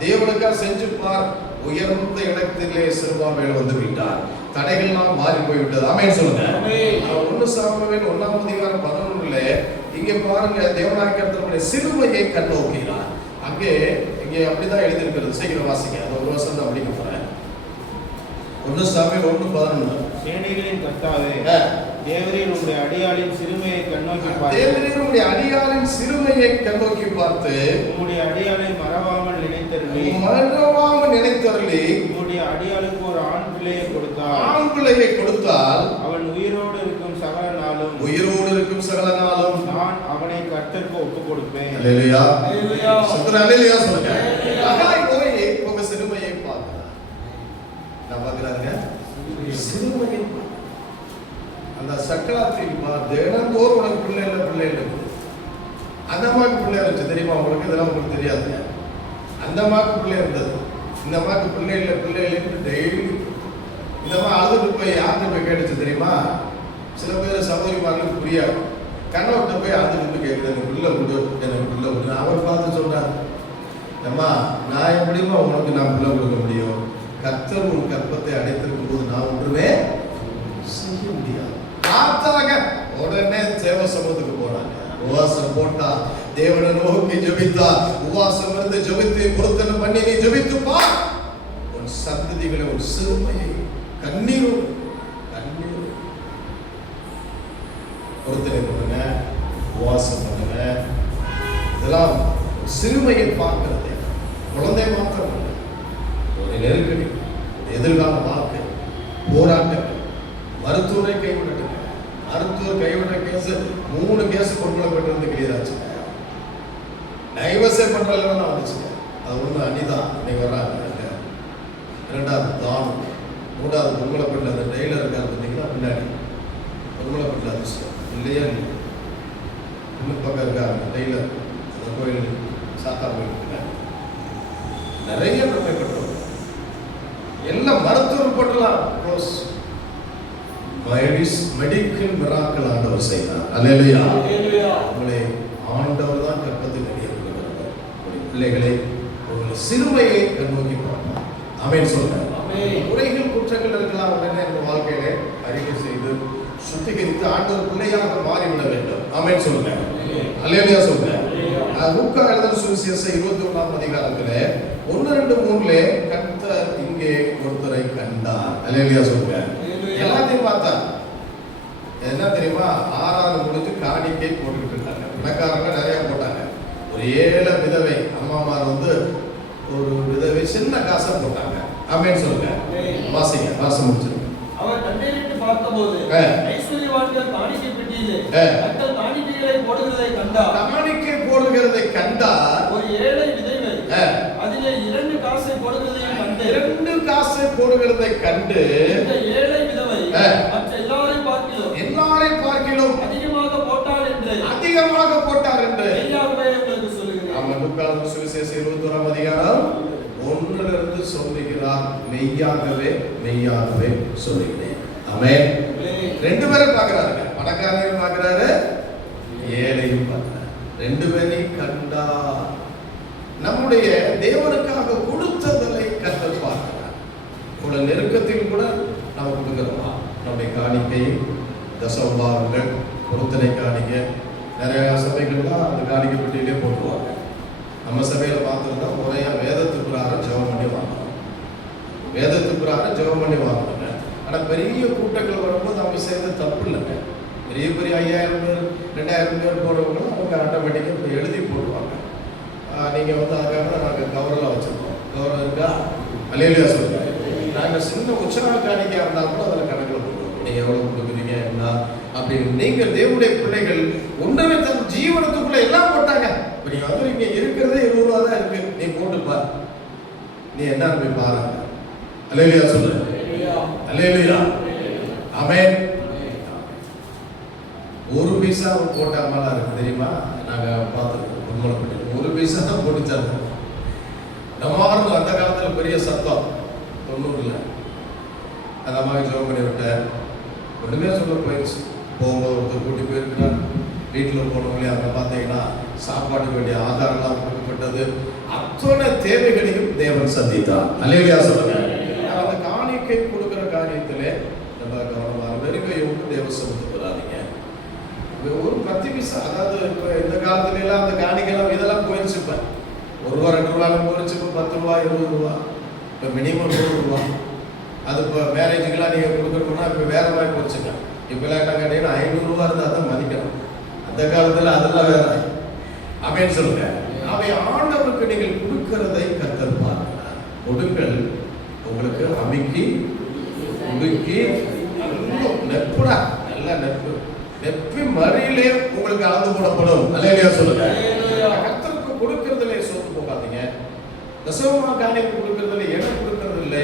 தேவனுக்கா செஞ்சு பார். உயர்ந்த இடத்திலே செருபாபேல் வந்து விட்டார். தடைகள்லாம் மாறி போய்விட்டது. ஆமென் சொல்லுங்க. ஆமென். 1 சாமுவேல் 1:11 இங்கே பாருங்க, தேவனாகிய கர்த்தருடைய சிலுவையை கண்ணோக்குகிறார். அங்கே இங்கே அப்படிதான் எழுதியிருக்கிறது. சீக்கிரம் வாசிங்க. அது ஒரு வசனம் தான் படிக்க போறேன். 1 சாமுவேல் 1:11. சேனைகளின் கர்த்தாவே, தேவரீர் உம்முடைய அடியாளின் சிறுமையை கண்ணோக்கி பார்த்து, தேவரீர் உம்முடைய அடியாளின் சிறுமையை கண்ணோக்கி பார்த்து, உம்முடைய அடியாளை மறவாமல் நினைத்தருளி, உம்முடைய அடியாளுக்கு ஒரு ஆண் பிள்ளையை கொடுத்தார். ஆண் பிள்ளையை கொடுத்தால் அவன் உயிரோடு இருக்கும் சகல நாளும் நான் அவனை கர்த்தருக்கு ஒப்புக் கொடுப்பேன். அல்லேலூயா. அல்லேலூயா. சத்தம் அல்லேலூயா சொல்லுங்க. அகாய் போய் உங்க சிறுமையை பார்க்கிறார். நான் பார்க்கறாங்க சிறுமையை அந்த சக்கராத்தில் தினந்தோறும் உனக்கு பிள்ளை இல்லை. அந்த அம்மாவுக்கு பிள்ளை இருந்துச்சு தெரியுமா உங்களுக்கு? இதெல்லாம் உங்களுக்கு தெரியாது. அந்த அம்மாவுக்கு பிள்ளை இருந்தது, இந்த அம்மாவுக்கு பிள்ளை இல்லைன்னு டெய்லி இந்த அம்மா அழுதுட்டு போய் யார்கிட்ட போய் கேட்டுச்சு தெரியுமா? சில பேர் சகோதரிமார்களுக்கு புரியாது. கண்ணோட்ட போய் அழுதுட்டு கேட்குது, எனக்கு பிள்ளை விடு. அவர் பார்த்து சொல்றாரு, அம்மா நான் எப்படிமா உனக்கு நான் பிள்ளை கொடுக்க முடியும்? கர்த்தர் உன் கற்பத்தை அடைத்திருக்கும் போது நான் ஒன்றுமே செய்ய முடியாது. பார்த்தாங்க உடனே சேவ சமூகத்துக்கு போறாங்க. உபவாசம் போட்டா, தேவனை நோக்கி ஜெபித்தா, உபவாசம் இருந்து ஜெபித்து பொருத்தனை பண்ணி நீ ஜெபித்து பார், உன் சந்ததிகளை ஒரு சிறுமையை கண்ணீரோடு பொருத்தனை பண்ணுங்க, உபவாசம் பண்ணுங்க. இதெல்லாம் சிறுமையை பார்க்கிறது. குழந்தை மாத்திரம் இல்லை, ஒரு நெருக்கடி, எதிர்கால வாழ்க்கை, போராட்டங்கள். மருத்துவரை கைவிட்டுங்க. மருத்துவர் கைவிட்ட கேஸ் 3 கேஸ் கொண்டு பெற்று கிளியர் ஆச்சு. டைவர்ஸே பண்றதுல வந்துச்சுங்க. அது ஒண்ணு அனிதா இன்னைக்கு வர்றாங்க. 2வது தான், 3வது பொங்கலை பெற்ற அந்த டெய்லர் இருக்காரு பார்த்தீங்கன்னா பின்னாடி பொங்கலை பெற்ற அதிர்ஷ்டம் இல்லையா? இன்னும் பக்கம் இருக்காங்க டெய்லர், அந்த கோயில் சாத்தா கோயில் நிறைய நன்மை பெற்றோம். எல்லாம் மருத்துவர் போட்டலாம் க்ளோஸ். மெடிக்கல் மிராக்கிள் ஆண்டவர் செய்தார். அல்லேலூயா. உங்களை ஆண்டவர் தான் கற்பத்தை வெளியிடுகிறார். பிள்ளைகளை உங்கள் சிறுமையை கண்ணோக்கி பார்ப்பார். ஆமென் சொல்லுங்க. குறைகள் குற்றங்கள் இருக்கலாம், உடனே இந்த வாழ்க்கையில அறிக்கை செய்து சுத்திகரித்து ஆண்டவர் பிள்ளையாக மாறிவிட வேண்டும். ஆமென் சொல்லுங்க. அல்லேலூயா சொல்லுங்க. லூக்கா எழுதின சுவிசேஷம் 21:அதிகாரத்திலே 1-2-3 கர்த்தர் இங்கே ஒருத்தரை கண்டார். அல்லேலூயா சொல்லுங்க. எல்லாத்தையும் பார்த்தார். என்ன தெரியுமா? 6வது முடிஞ்சு காணிக்கை போட்டுக்கிட்டு இருக்காங்க. பணக்காரங்க நிறைய போட்டாங்க. ஒரு 7 விதவை அம்மாமார் ஒரு விதவை சின்ன காசை போட்டாங்க. ஆமென் சொல்லுங்க. வாசிங்க, வாசம் முடிச்சு. அவர் கண்ணீரிட்டு பார்த்தபோது ஐஸ்வர்யவான்கள் காணிக்கை பெட்டியிலே தங்கள் காணிக்கைகளை போடுகிறதை கண்டார். காணிக்கை போடுகிறதை கண்டார். ஒரு ஏழை விதவை அதிலே 2 காசை போடுகிறதையும் கண்டு 2 காசை போடுகிறதை கண்டு இந்த ஏழை விதவை மற்ற எல்லாரையும் பார்க்கிலும் அதிகமாக போட்டார் என்று மெய்யாகவே உங்களுக்கு சொல்லுகிறேன். ஆமாம், லூக்கா சுவிசேஷம் 21:அதிகாரம் 1 சொல்லுகிறார். மெய்யாகவே சொல்லுகிறேன். ஆமென். 2 பேரும் பார்க்கிறாருங்க. பணக்காரனையும் பார்க்கிறாரு, ஏழையும் பார்க்கிறாரு. 2 பேரையும் கண்டா. நம்முடைய தேவனுக்காக கொடுத்ததை கர்த்தர் பார்க்கிறார். உள்ள நெருக்கத்தில் கூட நம்ம கொடுக்கிறோமா? நம்முடைய காணிக்கை, தசமபாகங்கள், பொருத்தனை காணிக்கை. நிறைய சபைகள்லாம் அந்த காணிக்கை பெட்டியிலே போட்டுருவாங்க. நம்ம சபையில பார்த்துருந்தா முறையா வேதத்துக்கு பிரகாரம் ஜெபம் பண்ணி வாங்கணும். வேதத்துக்கு பிரகாரம் ஜெபம் பண்ணி வாங்கணுங்க. ஆனால் பெரிய கூட்டங்கள் வரும்போது அவங்க செய்யறது தப்பு இல்லைங்க. பெரிய 5000 பேர் 2000 பேர் போடுறவங்களும் அவங்க ஆட்டோமேட்டிக்காக எழுதி போடுவாங்க. நீங்கள் அதுக்காக நாங்கள் கவரெல்லாம் வச்சுருக்கோம். கவர் இருக்கா? அல்லேலூயா சொல்லுங்க. நாங்கள் சின்ன உற்சாக காணிக்கையாக இருந்தால் கூட அதில் கணக்கில் போடுவோம். நீங்கள் எவ்வளோ கொடுக்குறீங்க என்ன அப்படின்னு. நீங்கள் தேவனுடைய பிள்ளைகள் ஒன்றுமே தன் ஜீவனத்துக்குள்ள எல்லாம் போட்டாங்க. இப்போ நீங்கள் இங்கே இருக்கிறதே 20 ரூபா தான் இருக்கு, நீ போட்டுப்பா, நீ என்ன போய் பாருங்க. அல்லேலூயா சொல்லு. அல்லேலூயா. ஆமென். 1 பைசா போட்ட அம்மாலாம் இருக்கு தெரியுமா? நாங்கள் பார்த்துருக்கோம். 1 பைசா தான் போட்டுச்சாங்க. நம்ம அந்த காலத்தில் பெரிய சத்தம் 90ல் அந்த அம்மாவை ஜெபம் பண்ணி விட்டேன். ஒன்றுமே சொல்ல போயிடுச்சு. போகும்போது ஒருத்தர் கூட்டி போயிருக்கிறார். வீட்டில் போனவங்களே அங்கே பார்த்தீங்கன்னா சாப்பாட்டுக்கு வேண்டிய ஆதாரம்லாம் கொடுக்கப்பட்டது. அத்தனை தேவைகளையும் தேவன் சந்தித்தார். அல்லேலூயா சொல்லுங்க. அந்த காணிக்கை கொடுக்குற காரியத்திலே அதாவது இப்போ இந்த காலத்துல எல்லாம் அந்த காணிக்கலாம் இதெல்லாம் போயிடுச்சு. இப்போ ₹1 ₹2 போயிடுச்சு. இப்போ ₹10 ₹20, இப்போ மினிமம் ₹100. அது இப்போ மேரேஜுக்கெல்லாம் நீங்கள் கொடுக்கணும்னா இப்போ வேற மாதிரி போச்சுங்க. இப்போலாம் என்ன கேட்டீங்கன்னா ₹500 இருந்தால் தான் மதிக்கணும். அந்த காலத்தில் அதெல்லாம் வேற. அப்படின்னு சொல்லுங்க. அவை ஆண்டவருக்கு நீங்கள் கொடுக்கிறதை கர்த்தர் பார்க்கிறார். கொடுங்கள், உங்களுக்கு அமுக்கி உடுக்கி நெப்புடா, நல்ல நெப்பி மறியிலே உங்களுக்கு அளந்து போடப்படும். அல்லேலூயா சொல்லுங்க. கர்த்தருக்கு கொடுக்கிறதுல சோர்ந்து போகாதீங்க. தசம காணிக்கை கொடுக்கிறதுல இடம் கொடுக்கிறது இல்லை.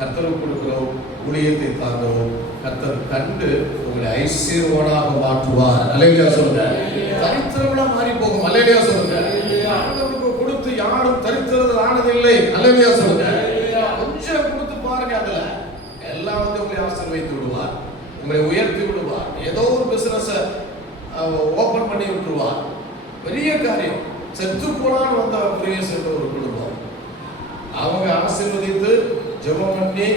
கர்த்தருக்கு கொடுக்கிறோம், ஊழியத்தை தாங்கவும் கர்த்தர் கண்டு உங்களை ஐஸ்வர்யவானாக மாற்றுவார். அல்லேலூயா சொல்லுங்க. தரித்திரம்லாம் மாறி போகும். அல்லேலூயா சொல்லுங்க. ஆண்டவருக்கு கொடுத்து யாரும் தரித்திரது ஆனதில்லை. அல்லேலூயா சொல்லுங்க. கொஞ்சம் கொடுத்து பாருங்க, அதுல எல்லாம் உங்களை ஆசீர்வதித்து விடுவார், உங்களை உயர்த்தி விடுவார். ஏதோ ஒரு பிசினஸ் ஓபன் பண்ணி விட்டுருவார். பெரிய காரியம். செத்து போனான்னு வந்த பிரியஸ் என்ற ஒரு குடும்பம், அவங்க ஆசீர்வதித்து ஜெபம் பண்ணி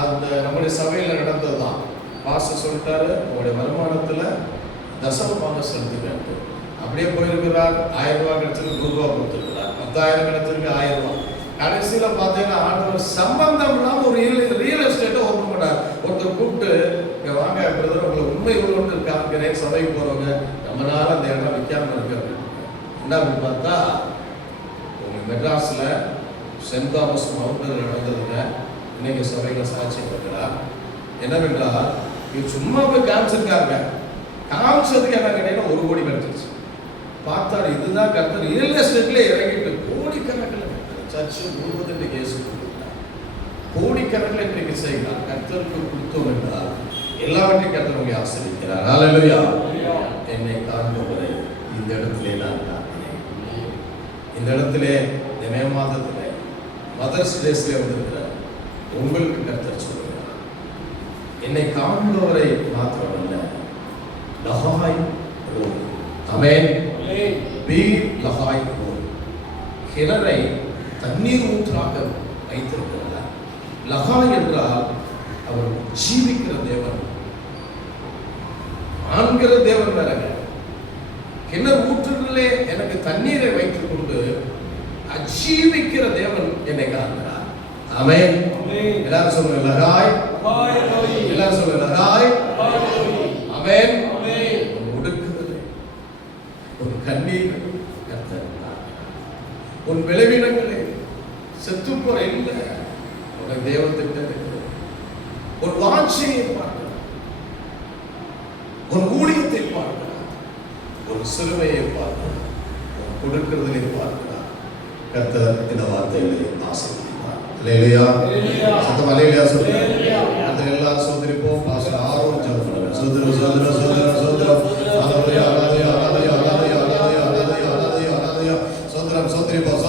அந்த நம்முடைய சபையில் நடந்ததுதான். பாஸ்டர் சொல்லிட்டாரு, உங்களுடைய வருமானத்துல தசமமாக செலுத்துங்க. அப்படியே போயிருக்கிறார். ₹1000 கிடைச்சிருக்கு, ₹100 கொடுத்துருக்கிறார். 10,000 கிடைச்சிருக்கு, ₹1000. கடைசியில பார்த்தீங்கன்னா ஆண்டவர் சம்பந்தம் இல்லாம ஒரு ரியல் எஸ்டேட்டை ஓப்பன் பண்ணார். ஒருத்தர் கூப்பிட்டு, வாங்க பிரதர், உங்களுக்கு உண்மை இவ்வளோன்னு காமிக்கிறேன், சபைக்கு போறவங்க ரொம்ப நாள் அந்த இடம் விற்காம இருக்கு. என்ன அப்படின்னு பார்த்தா, உங்களுக்கு மெட்ராஸ்ல சென்ட் தாமஸ் மவுண்டர் நடந்ததுங்க. இன்னைக்கு சபைகளை சாட்சியம் இருக்கிறார். என்னவென்றால், இது சும்மா போய் காமிச்சிருக்காங்க. காமிச்சதுக்கு என்ன கேட்டீங்கன்னா ₹1 கோடி கிடைச்சிருச்சு. பார்த்தாரு, இதுதான் கர்த்தர் ரியல் எஸ்டேட்ல இறங்கிட்டு கோடிக்கணக்கில் சர்ச்சு முழுவதும் கேஸ் கோடிக்கணக்கில் இன்றைக்கு செய்கிறார். கர்த்தருக்கு கொடுத்தோம் என்றால் எல்லாவற்றையும் கர்த்தர் உங்களை ஆசீர்வதிக்கிறார். ஹல்லேலூயா. என்னை காண்பவரை இந்த இடத்திலே நான் காண்கிறேன். இந்த இடத்திலே இந்த மே மாதத்திலே மதர்ஸ் டேஸ்ல வந்திருக்கிறார். உங்களுக்கு கர்த்தர் சொல்லுகிறார், என்னை காண்பவரை மாத்திரமல்ல, லகாய் ரோல். ஆமென். பி லகாய் ரோல். கிணறை தண்ணீர் ஊற்றாக வைத்திருக்கிறார். லகாய் என்றால் அவர் ஜீவிக்கிற தேவன், ஆண்கிற தேவன் வேறங்க. கிணறு ஊற்றுகளே எனக்கு தண்ணீரை வைத்துக் கொண்டு அஜீவிக்கிற தேவன் என்னை காண்கிறார். ஆமென். எல்லாரும் சொல்லுங்க லகாய். எல்லாரும் சொல்லுங்க லகாய். ஆமென். ஒடுக்குதலை, ஒரு கண்ணீர் கர்த்தர், உன் விளைவினங்களே செத்து போற இல்லை, உனக்கு தேவத்திட்ட ஒரு வாட்சியை பார்க்கிறார், ஒரு ஊழியத்தை பார்க்கிறார், ஒரு சிலுவையை பார்க்கிறார், ஒரு கொடுக்கிறதை பார்க்கிறார். கர்த்தர் இந்த வார்த்தைகளை ஆசீர்வதிப்பார். அல்லேலூயா. சத்தமா அல்லேலூயா சொல்லுங்க. அந்த எல்லாரும் சோதரிப்போம். பாஸ்டர் ஆரோன் ஜெபம் பண்ணுங்க. சோதர சோதர சோதர சோதர அல்லேலூயா அல்லேலூயா அல்லேலூயா அல்லேலூயா அல்லேலூயா அல்லேலூயா அல்லேலூயா சோதரம் சோதரிப்போம்.